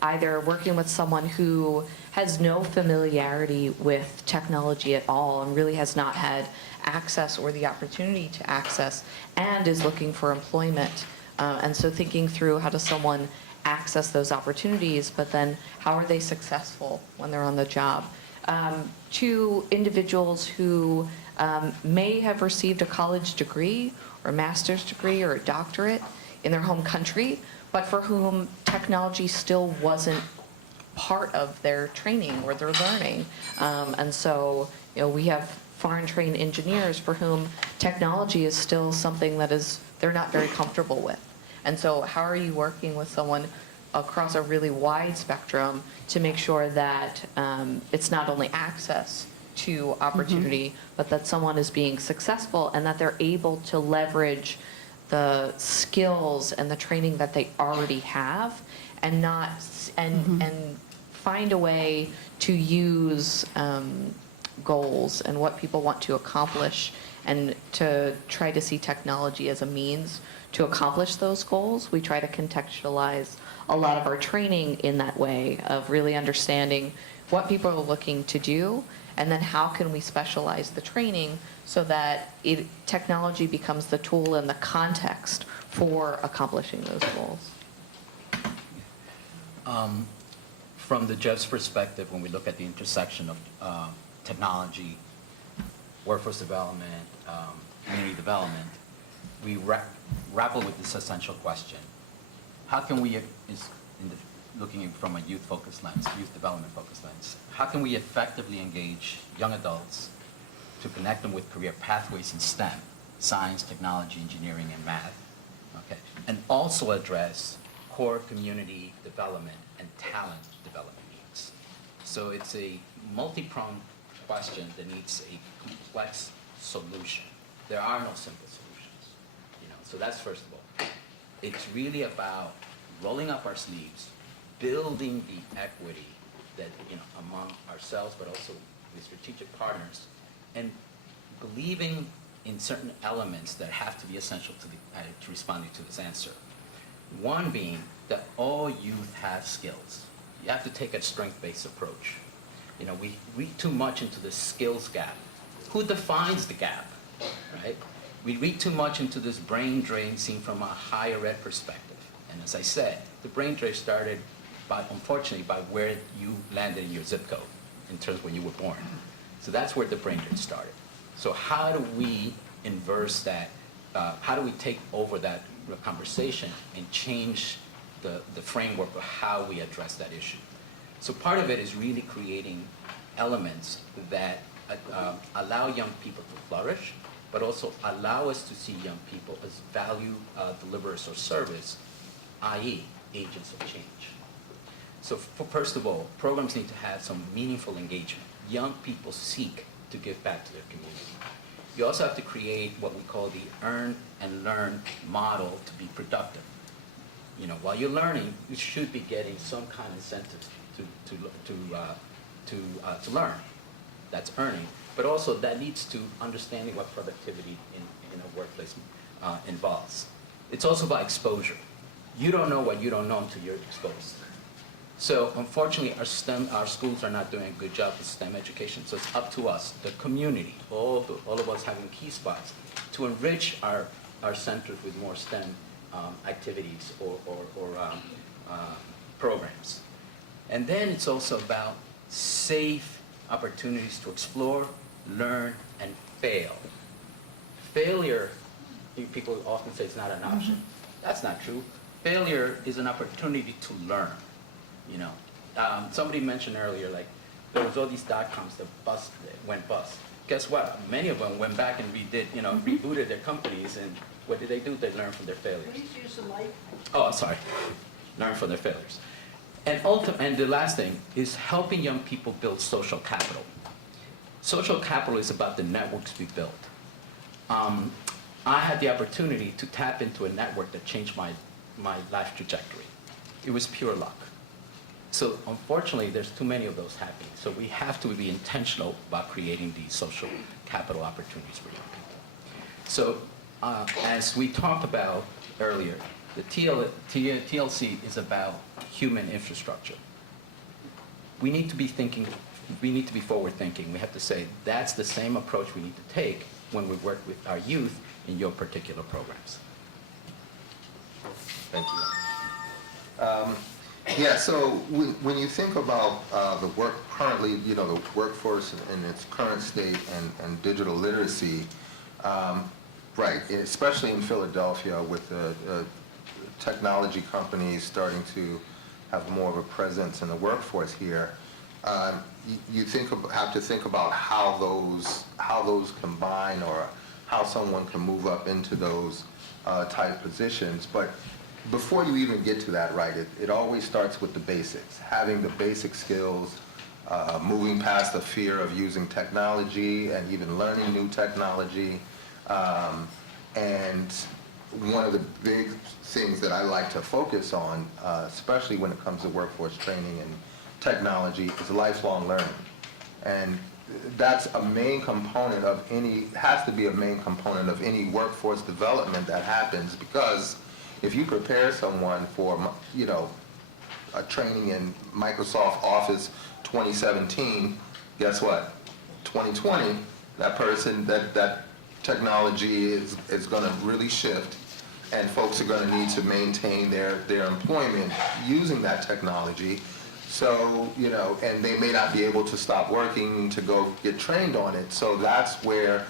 either working with someone who has no familiarity with technology at all and really has not had access or the opportunity to access and is looking for employment. And so thinking through how does someone access those opportunities, but then how are they successful when they're on the job? To individuals who may have received a college degree or a master's degree or a doctorate in their home country, but for whom technology still wasn't part of their training or their learning. And so, we have foreign trained engineers for whom technology is still something that they're not very comfortable with. And so how are you working with someone across a really wide spectrum to make sure that it's not only access to opportunity, but that someone is being successful and that they're able to leverage the skills and the training that they already have and not, and find a way to use goals and what people want to accomplish and to try to see technology as a means to accomplish those goals. We try to contextualize a lot of our training in that way of really understanding what people are looking to do and then how can we specialize the training so that technology becomes the tool and the context for accomplishing those goals. From the JEVS perspective, when we look at the intersection of technology, workforce development, community development, we grapple with this essential question. How can we, looking from a youth-focused lens, youth development-focused lens, how can we effectively engage young adults to connect them with career pathways in STEM, science, technology, engineering, and math, okay, and also address core community development and talent development needs. So it's a multi-pronged question that needs a complex solution. There are no simple solutions, so that's first of all. It's really about rolling up our sleeves, building the equity that, among ourselves, but also with strategic partners, and believing in certain elements that have to be essential to responding to this answer. One being that all youth have skills. You have to take a strength-based approach. We read too much into the skills gap. Who defines the gap, right? We read too much into this brain drain seen from a higher ed perspective. And as I said, the brain drain started unfortunately, by where you landed in your zip code in terms of when you were born. So that's where the brain drain started. So how do we inverse that? How do we take over that conversation and change the framework of how we address that issue? So part of it is really creating elements that allow young people to flourish, but also allow us to see young people as value deliverers or service, i.e. agents of change. So first of all, programs need to have some meaningful engagement. Young people seek to give back to their community. You also have to create what we call the earn and learn model to be productive. While you're learning, you should be getting some kind of incentive to learn. That's earning. But also that leads to understanding what productivity in a workplace involves. It's also about exposure. You don't know what you don't know until you're exposed. So unfortunately, our schools are not doing a good job with STEM education. So it's up to us, the community, all of us having key spots, to enrich our centers with more STEM activities or programs. And then it's also about safe opportunities to explore, learn, and fail. Failure, people often say it's not an option. That's not true. Failure is an opportunity to learn. You know, somebody mentioned earlier, like, there was all these .coms that went bust. Guess what? Many of them went back and rebooted their companies, and what did they do? They learned from their failures. Please use the mic. Oh, sorry. Learn from their failures. And the last thing is helping young people build social capital. Social capital is about the networks we build. I had the opportunity to tap into a network that changed my life trajectory. It was pure luck. So unfortunately, there's too many of those happening. So we have to be intentional about creating these social capital opportunities for young people. So as we talked about earlier, the TLC is about human infrastructure. We need to be forward thinking. We have to say that's the same approach we need to take when we work with our youth in your particular programs. Thank you. Yeah, so when you think about the work currently, the workforce in its current state and digital literacy, right, especially in Philadelphia with the technology companies starting to have more of a presence in the workforce here, you have to think about how those combine, or how someone can move up into those type positions. But before you even get to that, right, it always starts with the basics, having the basic skills, moving past the fear of using technology and even learning new technology. And one of the big things that I like to focus on, especially when it comes to workforce training and technology, is lifelong learning. And that's a main component of has to be a main component of any workforce development that happens, because if you prepare someone for, a training in Microsoft Office 2017, guess what? 2020, that person, that technology is going to really shift, and folks are going to need to maintain their employment using that technology. So, and they may not be able to stop working to go get trained on it. So that's where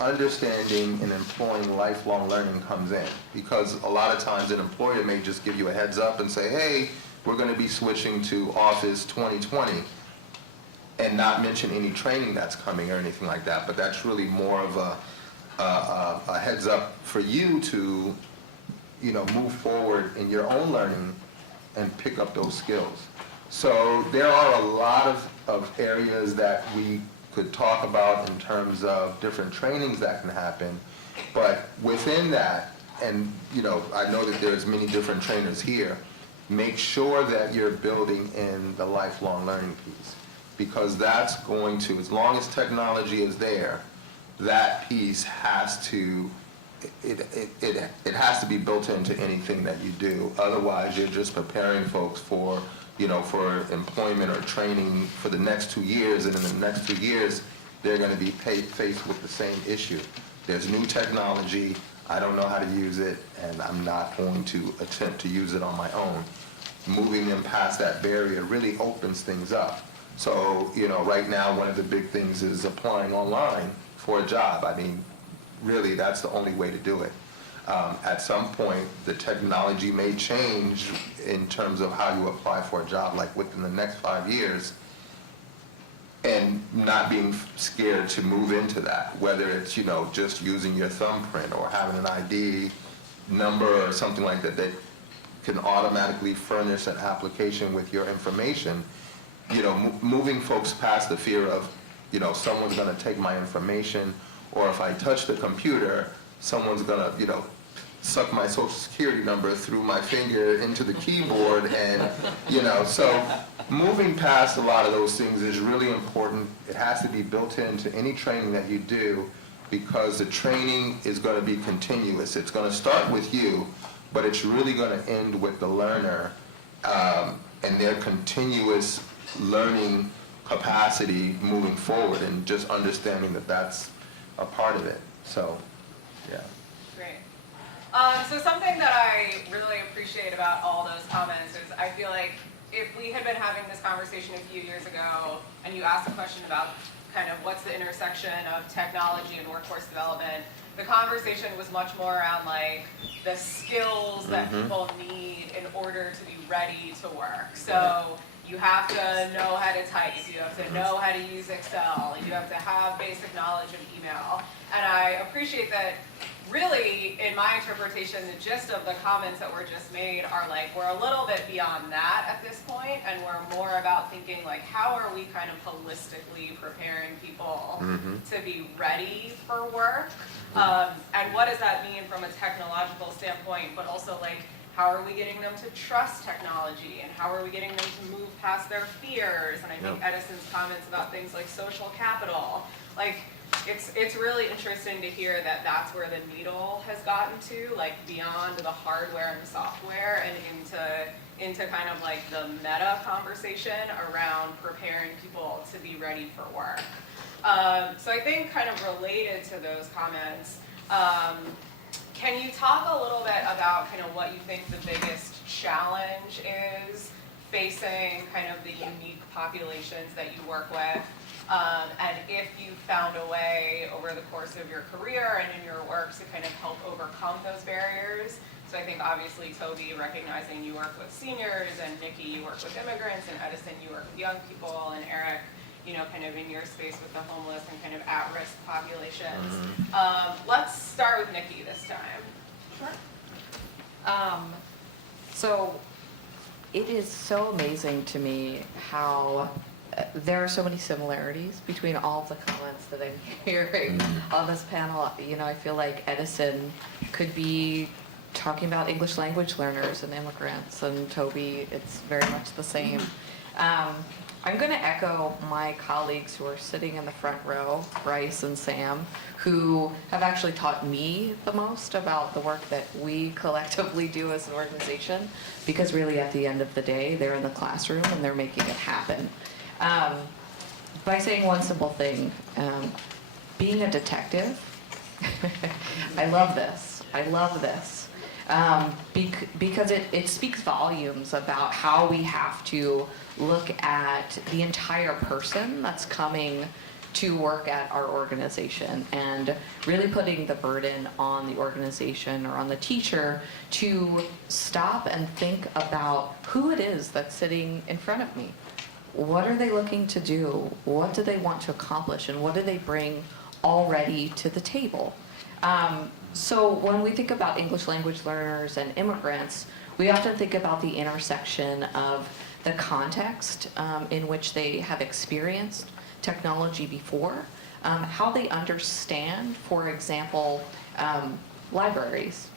understanding and employing lifelong learning comes in, because a lot of times an employer may just give you a heads up and say, hey, we're going to be switching to Office 2020, and not mention any training that's coming or anything like that. But that's really more of a heads up for you to move forward in your own learning and pick up those skills. So there are a lot of areas that we could talk about in terms of different trainings that can happen, but within that, and I know that there's many different trainers here, make sure that you're building in the lifelong learning piece, because that's going to, as long as technology is there, that piece has to, it has to be built into anything that you do. Otherwise, you're just preparing folks for for employment or training for the next 2 years, and in the next 2 years, they're going to be faced with the same issue. There's new technology, I don't know how to use it, and I'm not going to attempt to use it on my own. Moving them past that barrier really opens things up. So, right now, one of the big things is applying online for a job. I mean, really, that's the only way to do it. At some point, the technology may change in terms of how you apply for a job, like within the next 5 years, and not being scared to move into that, whether it's, just using your thumbprint or having an ID number or something like that that can automatically furnish an application with your information, moving folks past the fear of, someone's going to take my information, or if I touch the computer, someone's going to, suck my social security number through my finger into the keyboard, and, so moving past a lot of those things is really important. It has to be built into any training that you do, because the training is going to be continuous. It's going to start with you, but it's really going to end with the learner and their continuous learning capacity moving forward, and just understanding that that's a part of it. So, yeah. Great. So something that I really appreciate about all those comments is I feel like if we had been having this conversation a few years ago and you asked a question about kind of what's the intersection of technology and workforce development, the conversation was much more around like the skills that people need in order to be ready to work. So you have to know how to type, you have to know how to use Excel, you have to have basic knowledge of email. And I appreciate that really, in my interpretation, the gist of the comments that were just made are like, we're a little bit beyond that at this point, and we're more about thinking like, how are we kind of holistically preparing people to be ready for work? And what does that mean from a technological standpoint, but also like, how are we getting them to trust technology, and how are we getting them to move past their fears? And I think Edison's comments about things like social capital, like, it's really interesting to hear that that's where the needle has gotten to, like beyond the hardware and software and into kind of like the meta conversation around preparing people to be ready for work. So I think kind of related to those comments, can you talk a little bit about kind of what you think the biggest challenge is facing kind of the unique populations that you work with? And if you found a way over the course of your career and in your work to kind of help overcome those barriers. So I think obviously Tobey, recognizing you work with seniors, and Nicki, you work with immigrants, and Edison, you work with young people, and Erich, you know, kind of in your space with the homeless and kind of at-risk populations. Let's start with Nicki this time. Sure. So it is so amazing to me how there are so many similarities between all of the comments that I'm hearing on this panel. You know, I feel like Edison could be talking about English language learners and immigrants, and Tobey, it's very much the same. I'm going to echo my colleagues who are sitting in the front row, Bryce and Sam, who have actually taught me the most about the work that we collectively do as an organization, because really at the end of the day, they're in the classroom and they're making it happen. By saying one simple thing, being a detective, I love this. I love this. Because it speaks volumes about how we have to look at the entire person that's coming to work at our organization, and really putting the burden on the organization or on the teacher to stop and think about who it is that's sitting in front of me. What are they looking to do? What do they want to accomplish? And what do they bring already to the table? So when we think about English language learners and immigrants, we often think about the intersection of the context in which they have experienced technology before, how they understand, for example, libraries.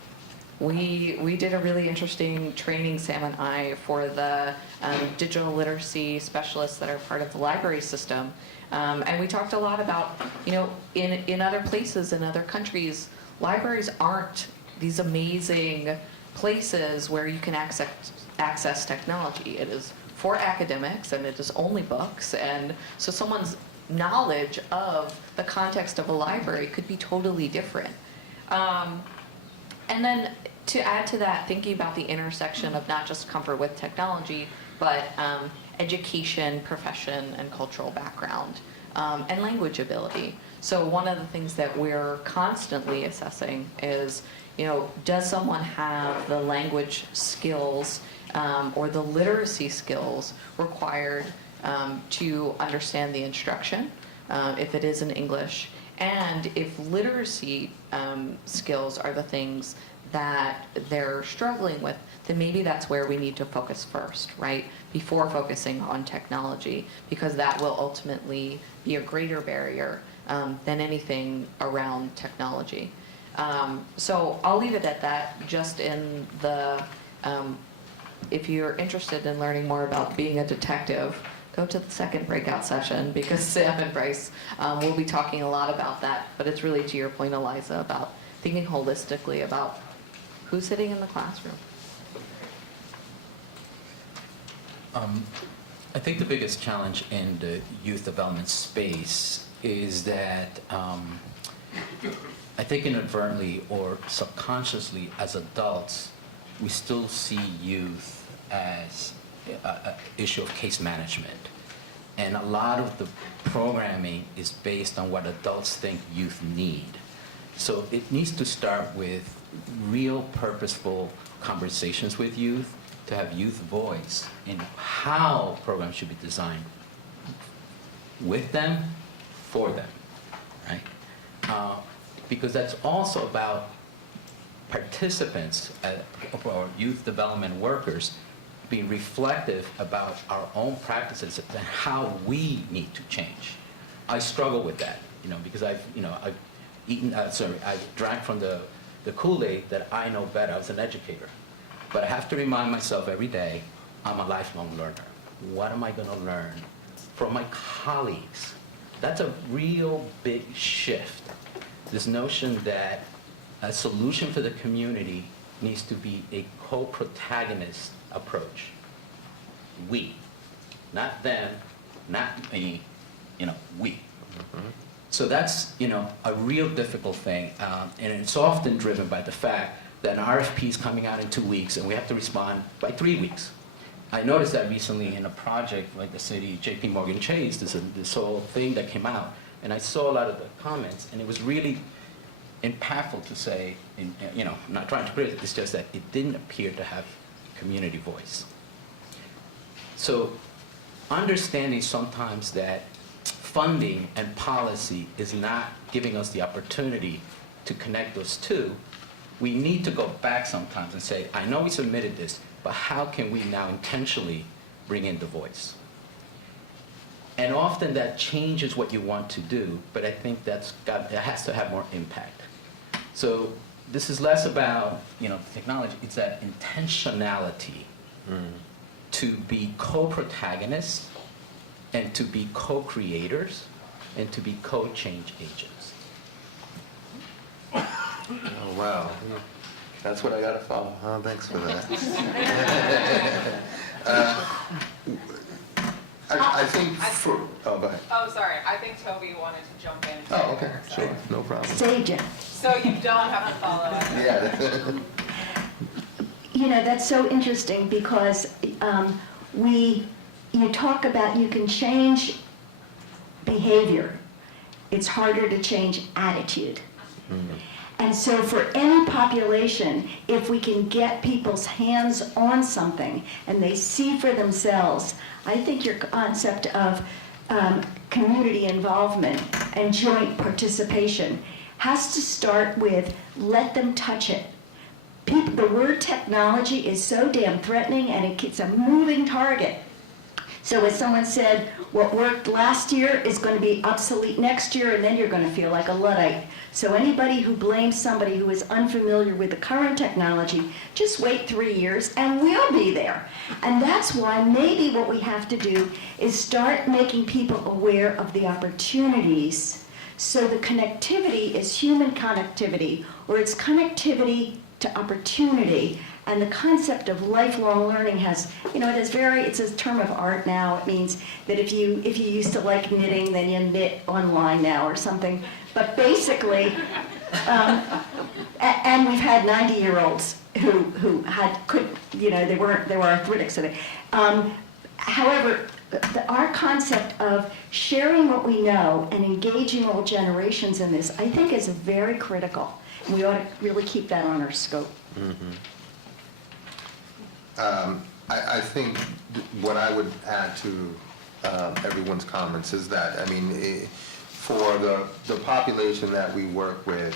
We did a really interesting training, Sam and I, for the digital literacy specialists that are part of the library system. And we talked a lot about, you know, in other places, in other countries, libraries aren't these amazing places where you can access technology. It is for academics, and it is only books. And so someone's knowledge of the context of a library could be totally different. And then to add to that, thinking about the intersection of not just comfort with technology, but education, profession, and cultural background, and language ability. So one of the things that we're constantly assessing is, you know, does someone have the language skills or the literacy skills required to understand the instruction, if it is in English, and if literacy skills are the things that they're struggling with, then maybe that's where we need to focus first, right? Before focusing on technology, because that will ultimately be a greater barrier than anything around technology. So I'll leave it at that. Just in the, if you're interested in learning more about being a detective, go to the second breakout session, because Sam and Bryce will be talking a lot about that. But it's really to your point, Eliza, about thinking holistically about Who's sitting in the classroom? I think the biggest challenge in the youth development space is that I think inadvertently or subconsciously as adults, we still see youth as an issue of case management. And a lot of the programming is based on what adults think youth need. So it needs to start with real purposeful conversations with youth, to have youth voice in how programs should be designed with them, for them, right? Because that's also about participants or youth development workers being reflective about our own practices and how we need to change. I struggle with that, because I've drank from the Kool-Aid that I know better. I was an educator. But I have to remind myself every day, I'm a lifelong learner. What am I going to learn from my colleagues? That's a real big shift. This notion that a solution for the community needs to be a co-protagonist approach. We, not them, not me, we. Mm-hmm. So that's, a real difficult thing, and it's often driven by the fact that an RFP is coming out in 2 weeks and we have to respond by 3 weeks. I noticed that recently in a project like the city, JP Morgan Chase, this whole thing that came out, and I saw a lot of the comments, and it was really impactful to say, I'm not trying to criticize, it's just that it didn't appear to have community voice. So understanding sometimes that funding and policy is not giving us the opportunity to connect those two, we need to go back sometimes and say, I know we submitted this, but how can we now intentionally bring in the voice? And often that changes what you want to do, but I think that has to have more impact. So this is less about technology, it's that intentionality to be co-protagonists and to be co-creators and to be co-change agents. Oh, wow. That's what I got to follow. Oh, thanks for that. I think for... Oh, go ahead. Oh, sorry. I think Tobey wanted to jump in. Oh, okay. Sure. No problem. Sage it. So you don't have to follow us. Yeah. That's so interesting because you talk about you can change behavior. It's harder to change attitude. Mm-hmm. And so for any population, if we can get people's hands on something and they see for themselves, I think your concept of community involvement and joint participation has to start with let them touch it. The word technology is so damn threatening and it's a moving target. So as someone said, what worked last year is going to be obsolete next year, and then you're going to feel like a Luddite. So anybody who blames somebody who is unfamiliar with the current technology, just wait 3 years and we'll be there. And that's why maybe what we have to do is start making people aware of the opportunities. So the connectivity is human connectivity, or it's connectivity to opportunity. And the concept of lifelong learning has, it's a term of art now. It means that if you used to like knitting, then you knit online now or something. But basically, and we've had 90-year-olds who they were arthritic. So however, our concept of sharing what we know and engaging all generations in this, I think, is very critical. We ought to really keep that on our scope. Mm-hmm. I think what I would add to everyone's comments is that, for the population that we work with,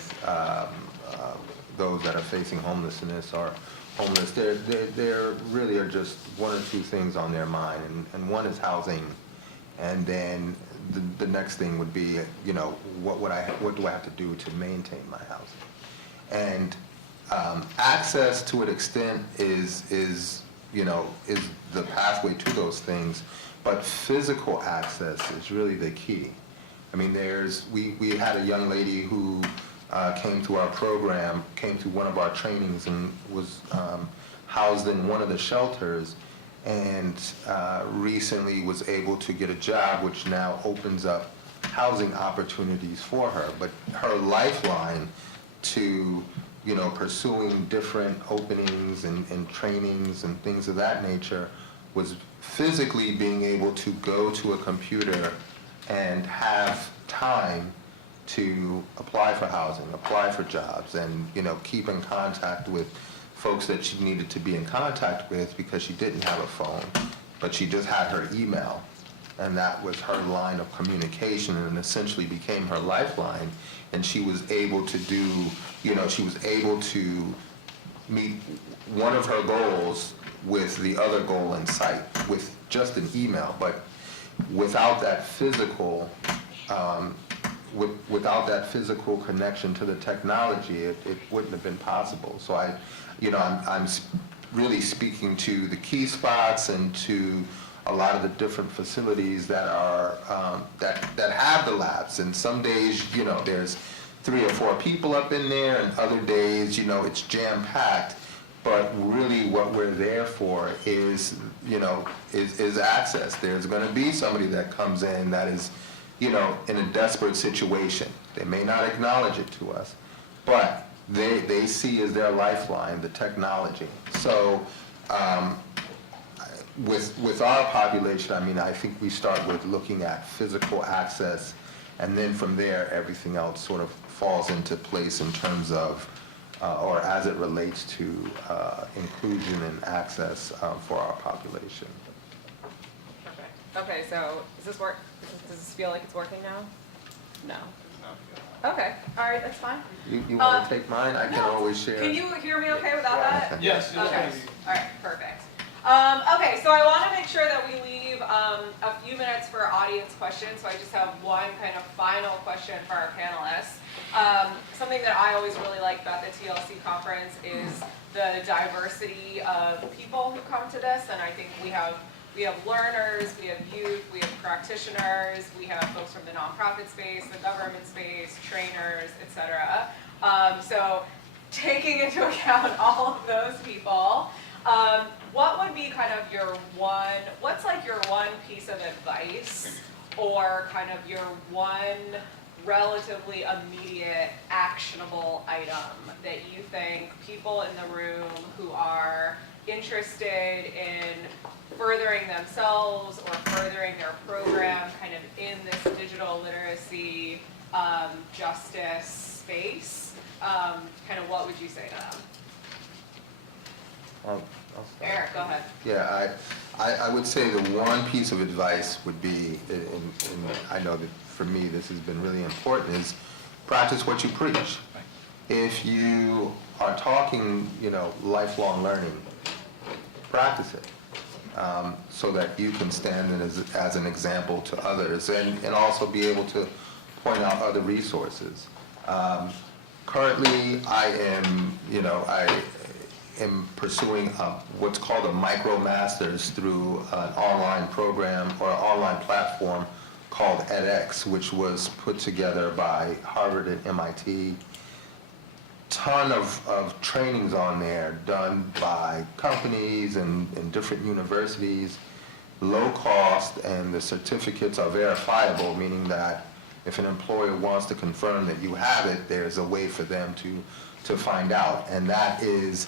those that are facing homelessness or homeless, there really are just one or two things on their mind, and one is housing, and then the next thing would be, what do I have to do to maintain my housing? And access to an extent is the pathway to those things, but physical access is really the key. We had a young lady who came through our program, came through one of our trainings and was housed in one of the shelters, and recently was able to get a job, which now opens up housing opportunities for her. But her lifeline to, you know, pursuing different openings and trainings and things of that nature was physically being able to go to a computer and have time to apply for housing, apply for jobs, and, you know, keep in contact with folks that she needed to be in contact with, because she didn't have a phone, but she just had her email. And that was her line of communication, and essentially became her lifeline. And she was able to do, you know, she was able to meet one of her goals with the other goal in sight with just an email. But without that physical, without that physical connection to the technology, it wouldn't have been possible. So I'm really speaking to the key spots and to a lot of the different facilities that are that have the labs. And some days, you know, there's 3 or 4 people up in there, and other days, you know, it's jam-packed. But really what we're there for is, you know, is access. There's going to be somebody that comes in that is, you know, in a desperate situation. They may not acknowledge it to us, but they see as their lifeline the technology. So with our population, I mean, I think we start with looking at physical access, and then from there, everything else sort of falls into place in terms of, or as it relates to inclusion and access for our population. Perfect. Okay, so does this work? Does this feel like it's working now? No. Okay, all right, that's fine. You want to take mine? I can always share. Can you hear me okay without that? Yes, yes, Okay, please. all right, perfect. Okay, so I want to make sure that we leave a few minutes for audience questions, so I just have one kind of final question for our panelists. Something that I always really like about the TLC conference is the diversity of people who come to this, and I think we have learners, we have youth, we have practitioners, we have folks from the nonprofit space, the government space, trainers, etc. So taking into account all of those people, what would be kind of what's like your one piece of advice, or kind of your one relatively immediate actionable item that you think people in the room who are interested in furthering themselves or furthering their program kind of in this digital literacy justice space, kind of what would you say to them? I'll start. Erich, go ahead. Yeah, I would say the one piece of advice would be, and I know that for me this has been really important, is practice what you preach. If you are talking, you know, lifelong learning, practice it, so that you can stand as an example to others, and also be able to point out other resources. Currently, I am pursuing what's called a micro-master's through an online program or an online platform called edX, which was put together by Harvard and MIT. Ton of trainings on there done by companies and different universities, low cost, and the certificates are verifiable, meaning that if an employer wants to confirm that you have it, there's a way for them to find out. And that is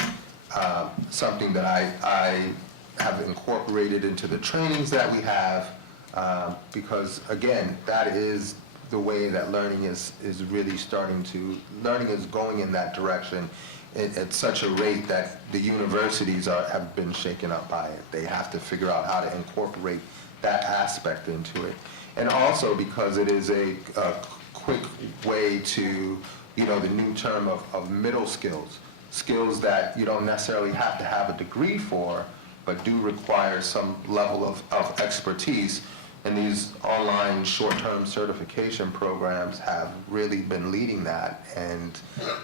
something that I have incorporated into the trainings that we have, because again, that is the way that learning is really learning is going in that direction at such a rate that the universities have been shaken up by it. They have to figure out how to incorporate that aspect into it. And also because it is a quick way to, you know, the new term of middle skills that you don't necessarily have to have a degree for, but do require some level of expertise. And these online short-term certification programs have really been leading that, and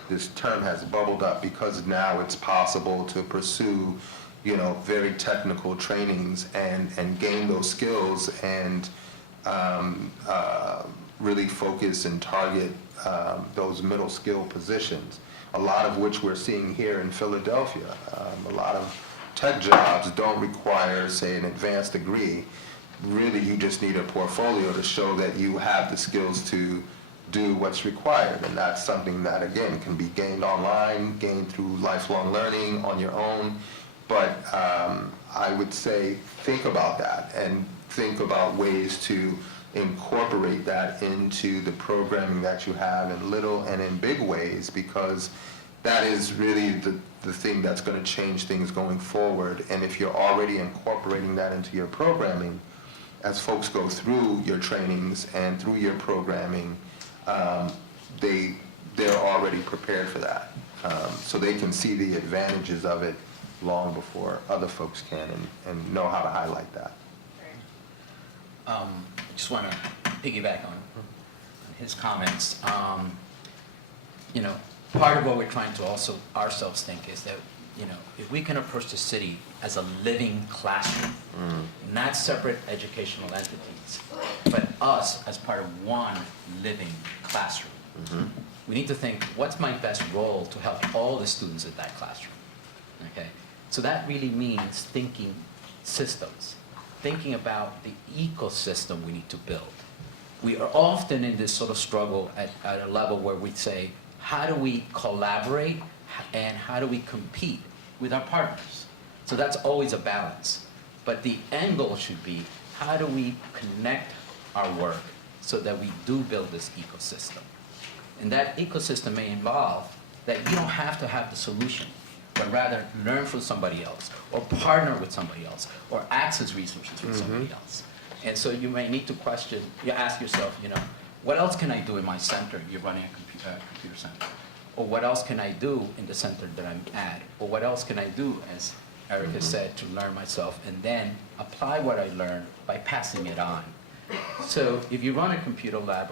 this term has bubbled up because now it's possible to pursue, you know, very technical trainings and gain those skills and really focus and target those middle skill positions, a lot of which we're seeing here in Philadelphia. A lot of tech jobs don't require, say, an advanced degree. Really, you just need a portfolio to show that you have the skills to do what's required. And that's something that, again, can be gained online, gained through lifelong learning on your own. But I would say think about that and think about ways to incorporate that into the programming that you have in little and in big ways, because that is really the thing that's going to change things going forward. And if you're already incorporating that into your programming, as folks go through your trainings and through your programming, they're already prepared for that. So they can see the advantages of it long before other folks can, and know how to highlight that. I just want to piggyback on his comments. You know, part of what we're trying to also ourselves think is that, you know, if we can approach the city as a living classroom, not separate educational entities, but us as part of one living classroom, we need to think, what's my best role to help all the students in that classroom? Okay, so that really means thinking systems, thinking about the ecosystem we need to build. We are often in this sort of struggle at a level where we say, how do we collaborate and how do we compete with our partners? So that's always a balance. But the end goal should be, how do we connect our work so that we do build this ecosystem? And that ecosystem may involve that you don't have to have the solution, but rather learn from somebody else, or partner with somebody else, or access resources with somebody else. And so you may need to question, you ask yourself, you know, what else can I do in my center? You're running a computer center. Or what else can I do in the center that I'm at? Or what else can I do, as Erich has said, to learn myself, and then apply what I learned by passing it on. So if you run a computer lab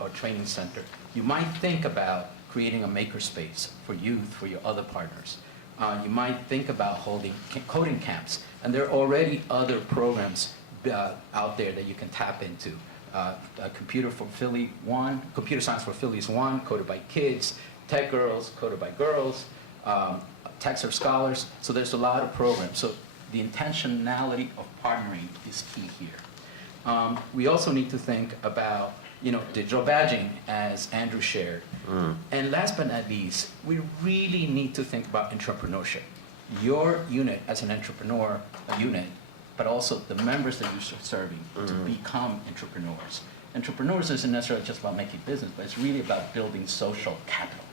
or training center, you might think about creating a makerspace for youth, for your other partners. You might think about holding coding camps, and there are already other programs out there that you can tap into. Computer Science for Philly is one, coded by kids, Tech Girls, coded by girls, Techs are scholars. So there's a lot of programs. So the intentionality of partnering is key here. We also need to think about, you know, digital badging, as Andrew shared. And last but not least, we really need to think about entrepreneurship. Your unit as an entrepreneur unit, but also the members that you're serving to become entrepreneurs. Entrepreneurs isn't necessarily just about making business, but it's really about building social capital,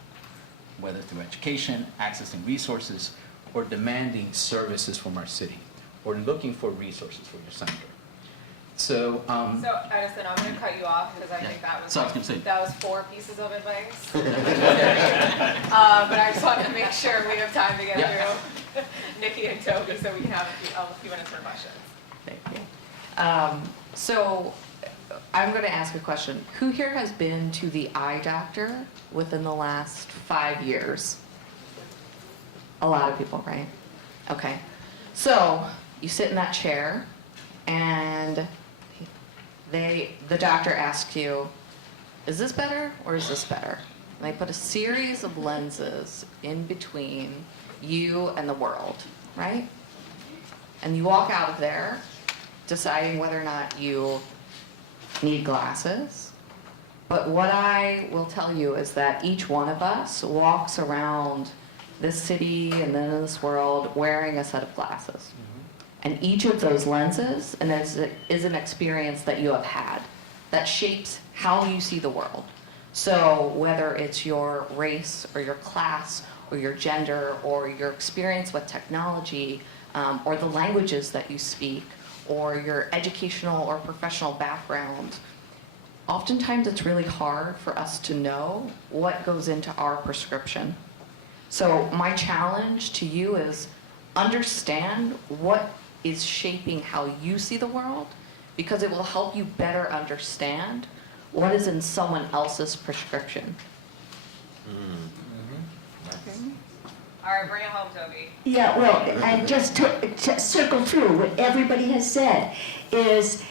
whether through education, accessing resources, or demanding services from our city, or looking for resources for your center. So, So Edison, I'm going to cut you off because I think that was, So I was gonna say- that was 4 pieces of advice. But I just want to make sure we have time to get through Nicki and Tobey so we can have a few minutes for questions. Thank you. So I'm going to ask a question. Who here has been to the eye doctor within the last 5 years? A lot of people, right? Okay. So you sit in that chair and the doctor asks you, is this better or is this better? And they put a series of lenses in between you and the world, right? And you walk out of there deciding whether or not you need glasses. But what I will tell you is that each one of us walks around this city and then in this world wearing a set of glasses. And each of those lenses is an experience that you have had that shapes how you see the world. So whether it's your race or your class or your gender or your experience with technology or the languages that you speak or your educational or professional background, oftentimes it's really hard for us to know what goes into our prescription. So my challenge to you is understand what is shaping how you see the world, because it will help you better understand what is in someone else's prescription. All right, bring it home, Tobey. Yeah, well, and just to circle through what everybody has said is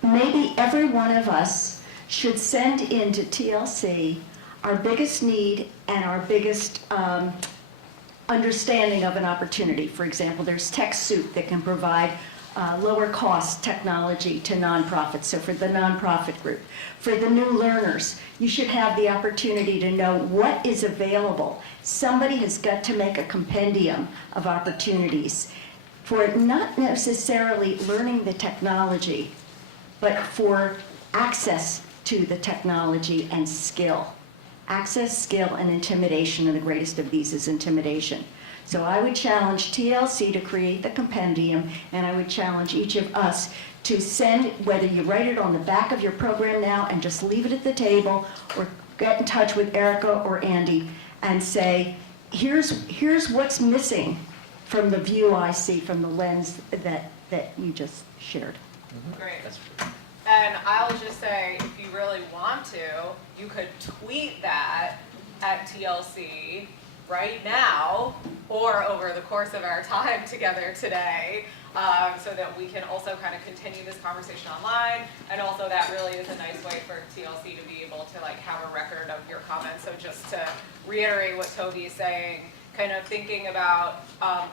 maybe every one of us should send into TLC our biggest need and our biggest understanding of an opportunity. For example, there's TechSoup that can provide lower cost technology to nonprofits, so for the nonprofit group. For the new learners, you should have the opportunity to know what is available. Somebody has got to make a compendium of opportunities for not necessarily learning the technology, but for access to the technology and skill. Access, skill, and intimidation, and the greatest of these is intimidation. So I would challenge TLC to create the compendium, and I would challenge each of us to send, whether you write it on the back of your program now and just leave it at the table, or get in touch with Erica or Andy and say, here's what's missing from the view I see, from the lens that you just shared. Great. And I'll just say, if you really want to, you could tweet that at TLC right now or over the course of our time together today, so that we can also kind of continue this conversation online. And also that really is a nice way for TLC to be able to like have a record of your comments. So just to reiterate what Tobey is saying, kind of thinking about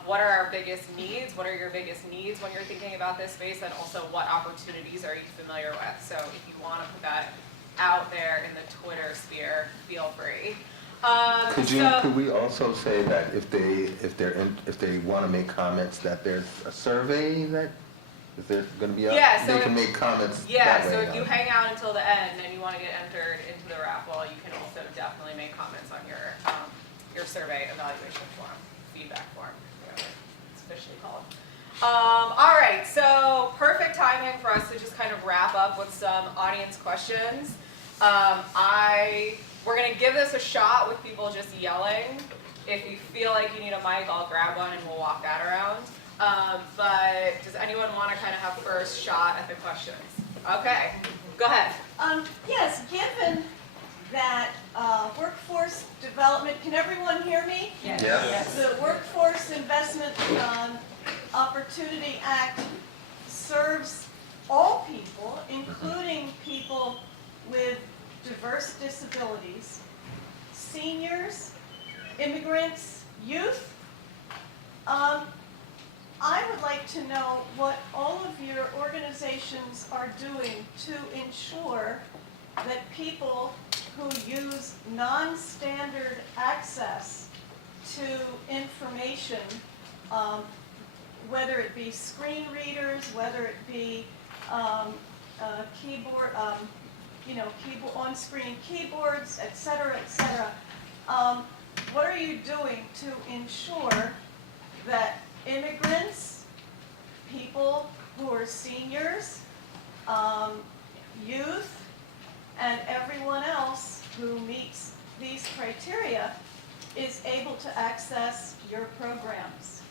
what are our biggest needs, what are your biggest needs when you're thinking about this space, and also what opportunities are you familiar with. So if you want to put that out there in the Twitter sphere, feel free. Could we also say that if they want to make comments, that there's a survey that is there going to be up? Yeah, so they can make comments. Yeah, that way, so if you hang out until the end and you want to get entered into the raffle, you can also definitely make comments on your survey evaluation form, feedback form, whatever it's officially called. All right, so perfect timing for us to just kind of wrap up with some audience questions. We're going to give this a shot with people just yelling. If you feel like you need a mic, I'll grab one and we'll walk that around. But does anyone want to kind of have first shot at the questions? Okay, go ahead. Yes, given that workforce development, can everyone hear me? Yes. Yeah. Yes. The Workforce Investment Opportunity Act serves all people, including people with diverse disabilities, seniors, immigrants, youth. I would like to know what all of your organizations are doing to ensure that people who use non-standard access to information, whether it be screen readers, whether it be keyboard, keyboard, on-screen keyboards, et cetera, what are you doing to ensure that immigrants, people who are seniors, youth, and everyone else who meets these criteria is able to access your programs?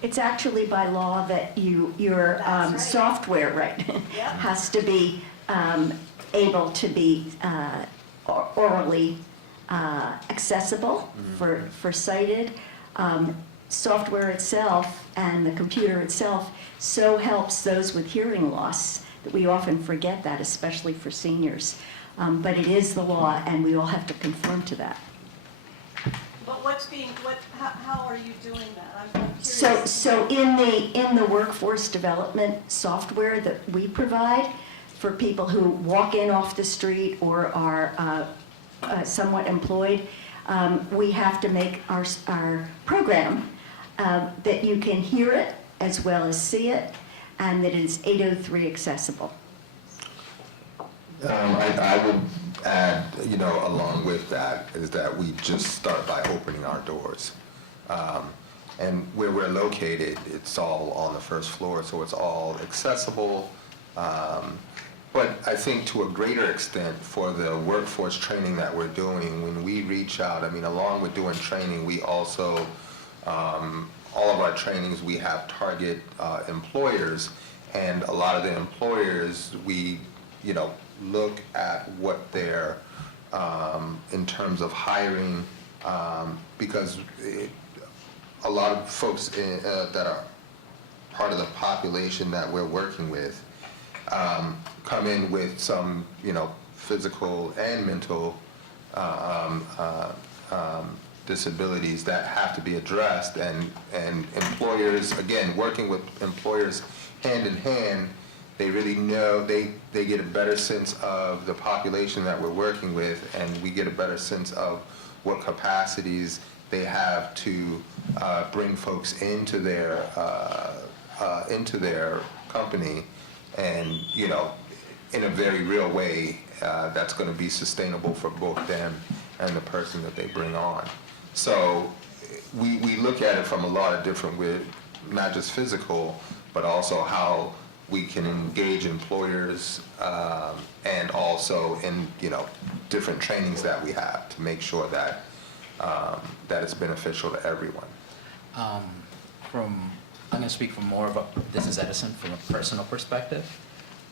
It's actually by law that your That's right. software, right, Yep. has to be able to be orally accessible for sighted. Software itself and the computer itself so helps those with hearing loss that we often forget that, especially for seniors. But it is the law, and we all have to conform to that. But how are you doing that? I'm curious. So in the workforce development software that we provide for people who walk in off the street or are somewhat employed, we have to make our program that you can hear it as well as see it, and that it is 803 accessible. I would add, along with that, is that we just start by opening our doors. And where we're located, it's all on the first floor, so it's all accessible. But I think to a greater extent for the workforce training that we're doing, when we reach out, along with doing training, we also, all of our trainings, we have target employers, and a lot of the employers, we, look at what they're, in terms of hiring, because a lot of folks that are part of the population that we're working with come in with some, physical and mental disabilities that have to be addressed, and employers, again, working with employers hand in hand, they really know, they get a better sense of the population that we're working with, and we get a better sense of what capacities they have to bring folks into their company, and in a very real way that's going to be sustainable for both them and the person that they bring on. So we look at it from a lot of different ways, not just physical, but also how we can engage employers and also in different trainings that we have to make sure that that it's beneficial to everyone. I'm going to speak from more of this is Edison, from a personal perspective.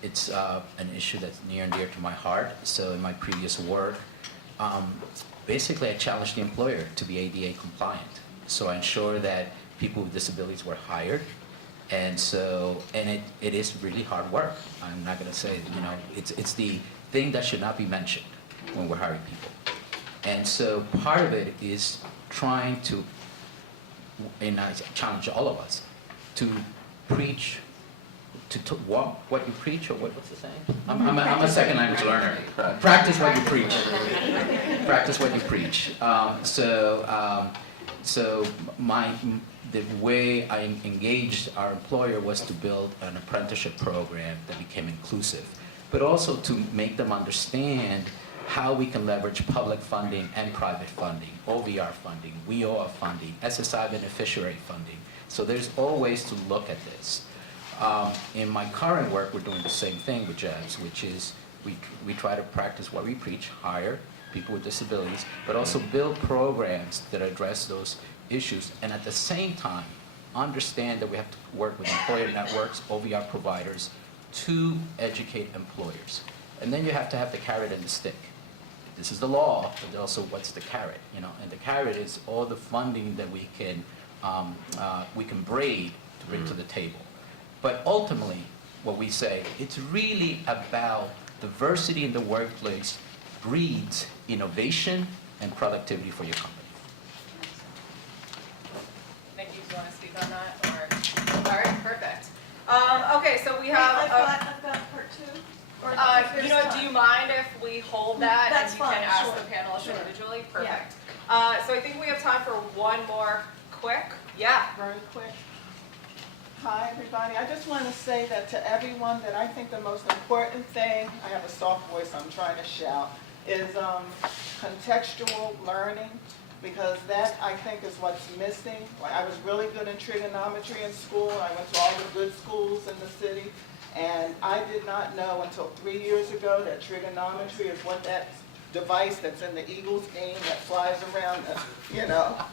It's an issue that's near and dear to my heart. So in my previous work, basically I challenged the employer to be ADA compliant. So I ensure that people with disabilities were hired. And it is really hard work. I'm not going to say, it's the thing that should not be mentioned when we're hiring people. And so part of it is trying to, and I challenge all of us, to preach, to walk what you preach, or what's the saying? I'm a second language learner. Practice what you preach. Practice what you preach. The way I engaged our employer was to build an apprenticeship program that became inclusive, but also to make them understand how we can leverage public funding and private funding, OVR funding, WEOA funding, SSI beneficiary funding. So there's all ways to look at this. In my current work, we're doing the same thing with JEVS, which is we try to practice what we preach, hire people with disabilities, but also build programs that address those issues, and at the same time, understand that we have to work with employer networks, OVR providers, to educate employers. And then you have to have the carrot and the stick. This is the law, but also what's the carrot, And the carrot is all the funding that we can braid to bring to the table. But ultimately, what we say, it's really about diversity in the workplace breeds innovation and productivity for your company. Nicki, do you want to speak on that? All right, perfect. Okay, so we have. I've got part two. Or do you mind if we hold that That's and you fine, can ask sure, the panelists sure. individually? Yeah. Perfect. So I think we have time for one more quick. Yeah. Very quick. Hi, everybody. I just want to say that to everyone that I think the most important thing, I have a soft voice, I'm trying to shout, is contextual learning, because that, I think, is what's missing. Like, I was really good in trigonometry in school, and I went to all the good schools in the city, and I did not know until 3 years ago that trigonometry is what that device that's in the Eagles game that flies around,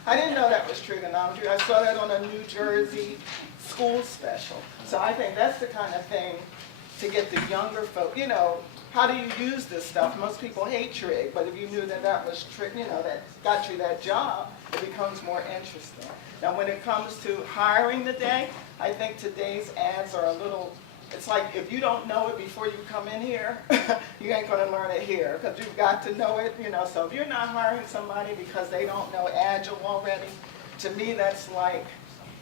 I didn't know that was trigonometry. I saw that on a New Jersey school special. So I think that's the kind of thing to get the younger folk, how do you use this stuff? Most people hate trig, but if you knew that that was trig, that got you that job, it becomes more interesting. Now when it comes to hiring today, I think today's ads are a little, it's like if you don't know it before you come in here, you ain't gonna learn it here, because you've got to know it, so if you're not hiring somebody because they don't know Agile already, to me that's like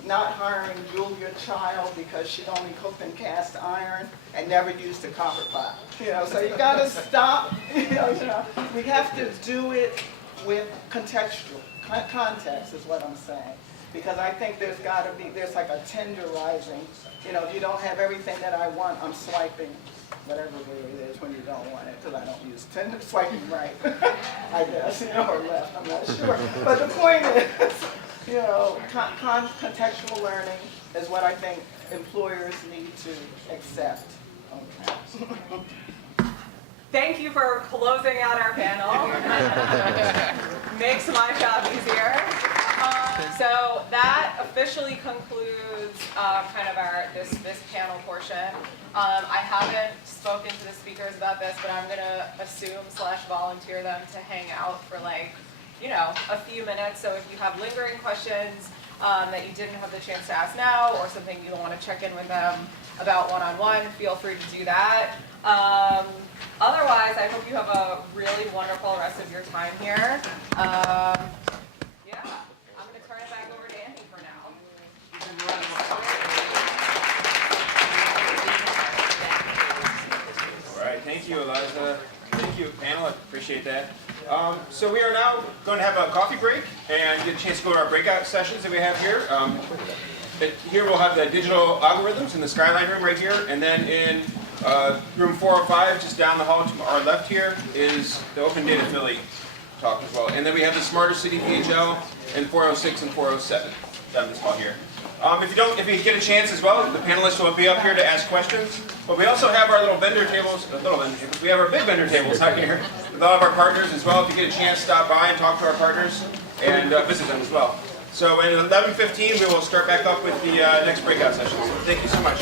not hiring Julia Child because she only cooked in cast iron and never used a copper pot. So you gotta stop, we have to do it with contextual, context is what I'm saying. Because I think there's like a tenderizing, if you don't have everything that I want, I'm swiping whatever it is when you don't want it, because I don't use swiping right, I guess, or left, I'm not sure. But the point is, contextual learning is what I think employers need to accept. Okay. Thank you for closing out our panel. Makes my job easier. So that officially concludes kind of this panel portion. I haven't spoken to the speakers about this, but I'm gonna assume/volunteer them to hang out for a few minutes. So if you have lingering questions that you didn't have the chance to ask now, or something you want to check in with them, about one-on-one, feel free to do that. Otherwise, I hope you have a really wonderful rest of your time here. Yeah, I'm going to turn it back over to Andy for now. All right, thank you, Eliza. Thank you, panel. I appreciate that. So we are now going to have a coffee break and get a chance to go to our breakout sessions that we have here. Here we'll have the digital algorithms in the Skyline room right here, and then in room 405, just down the hall to our left here, is the Open Data Philly talk as well. And then we have the Smarter City PHL in 406 and 407 down this hall here. If you get a chance as well, the panelists will be up here to ask questions. But we also have our little vendor tables. We have our big vendor tables out here with all of our partners as well. If you get a chance, stop by and talk to our partners and visit them as well. So at 11:15, we will start back up with the next breakout session. So thank you so much.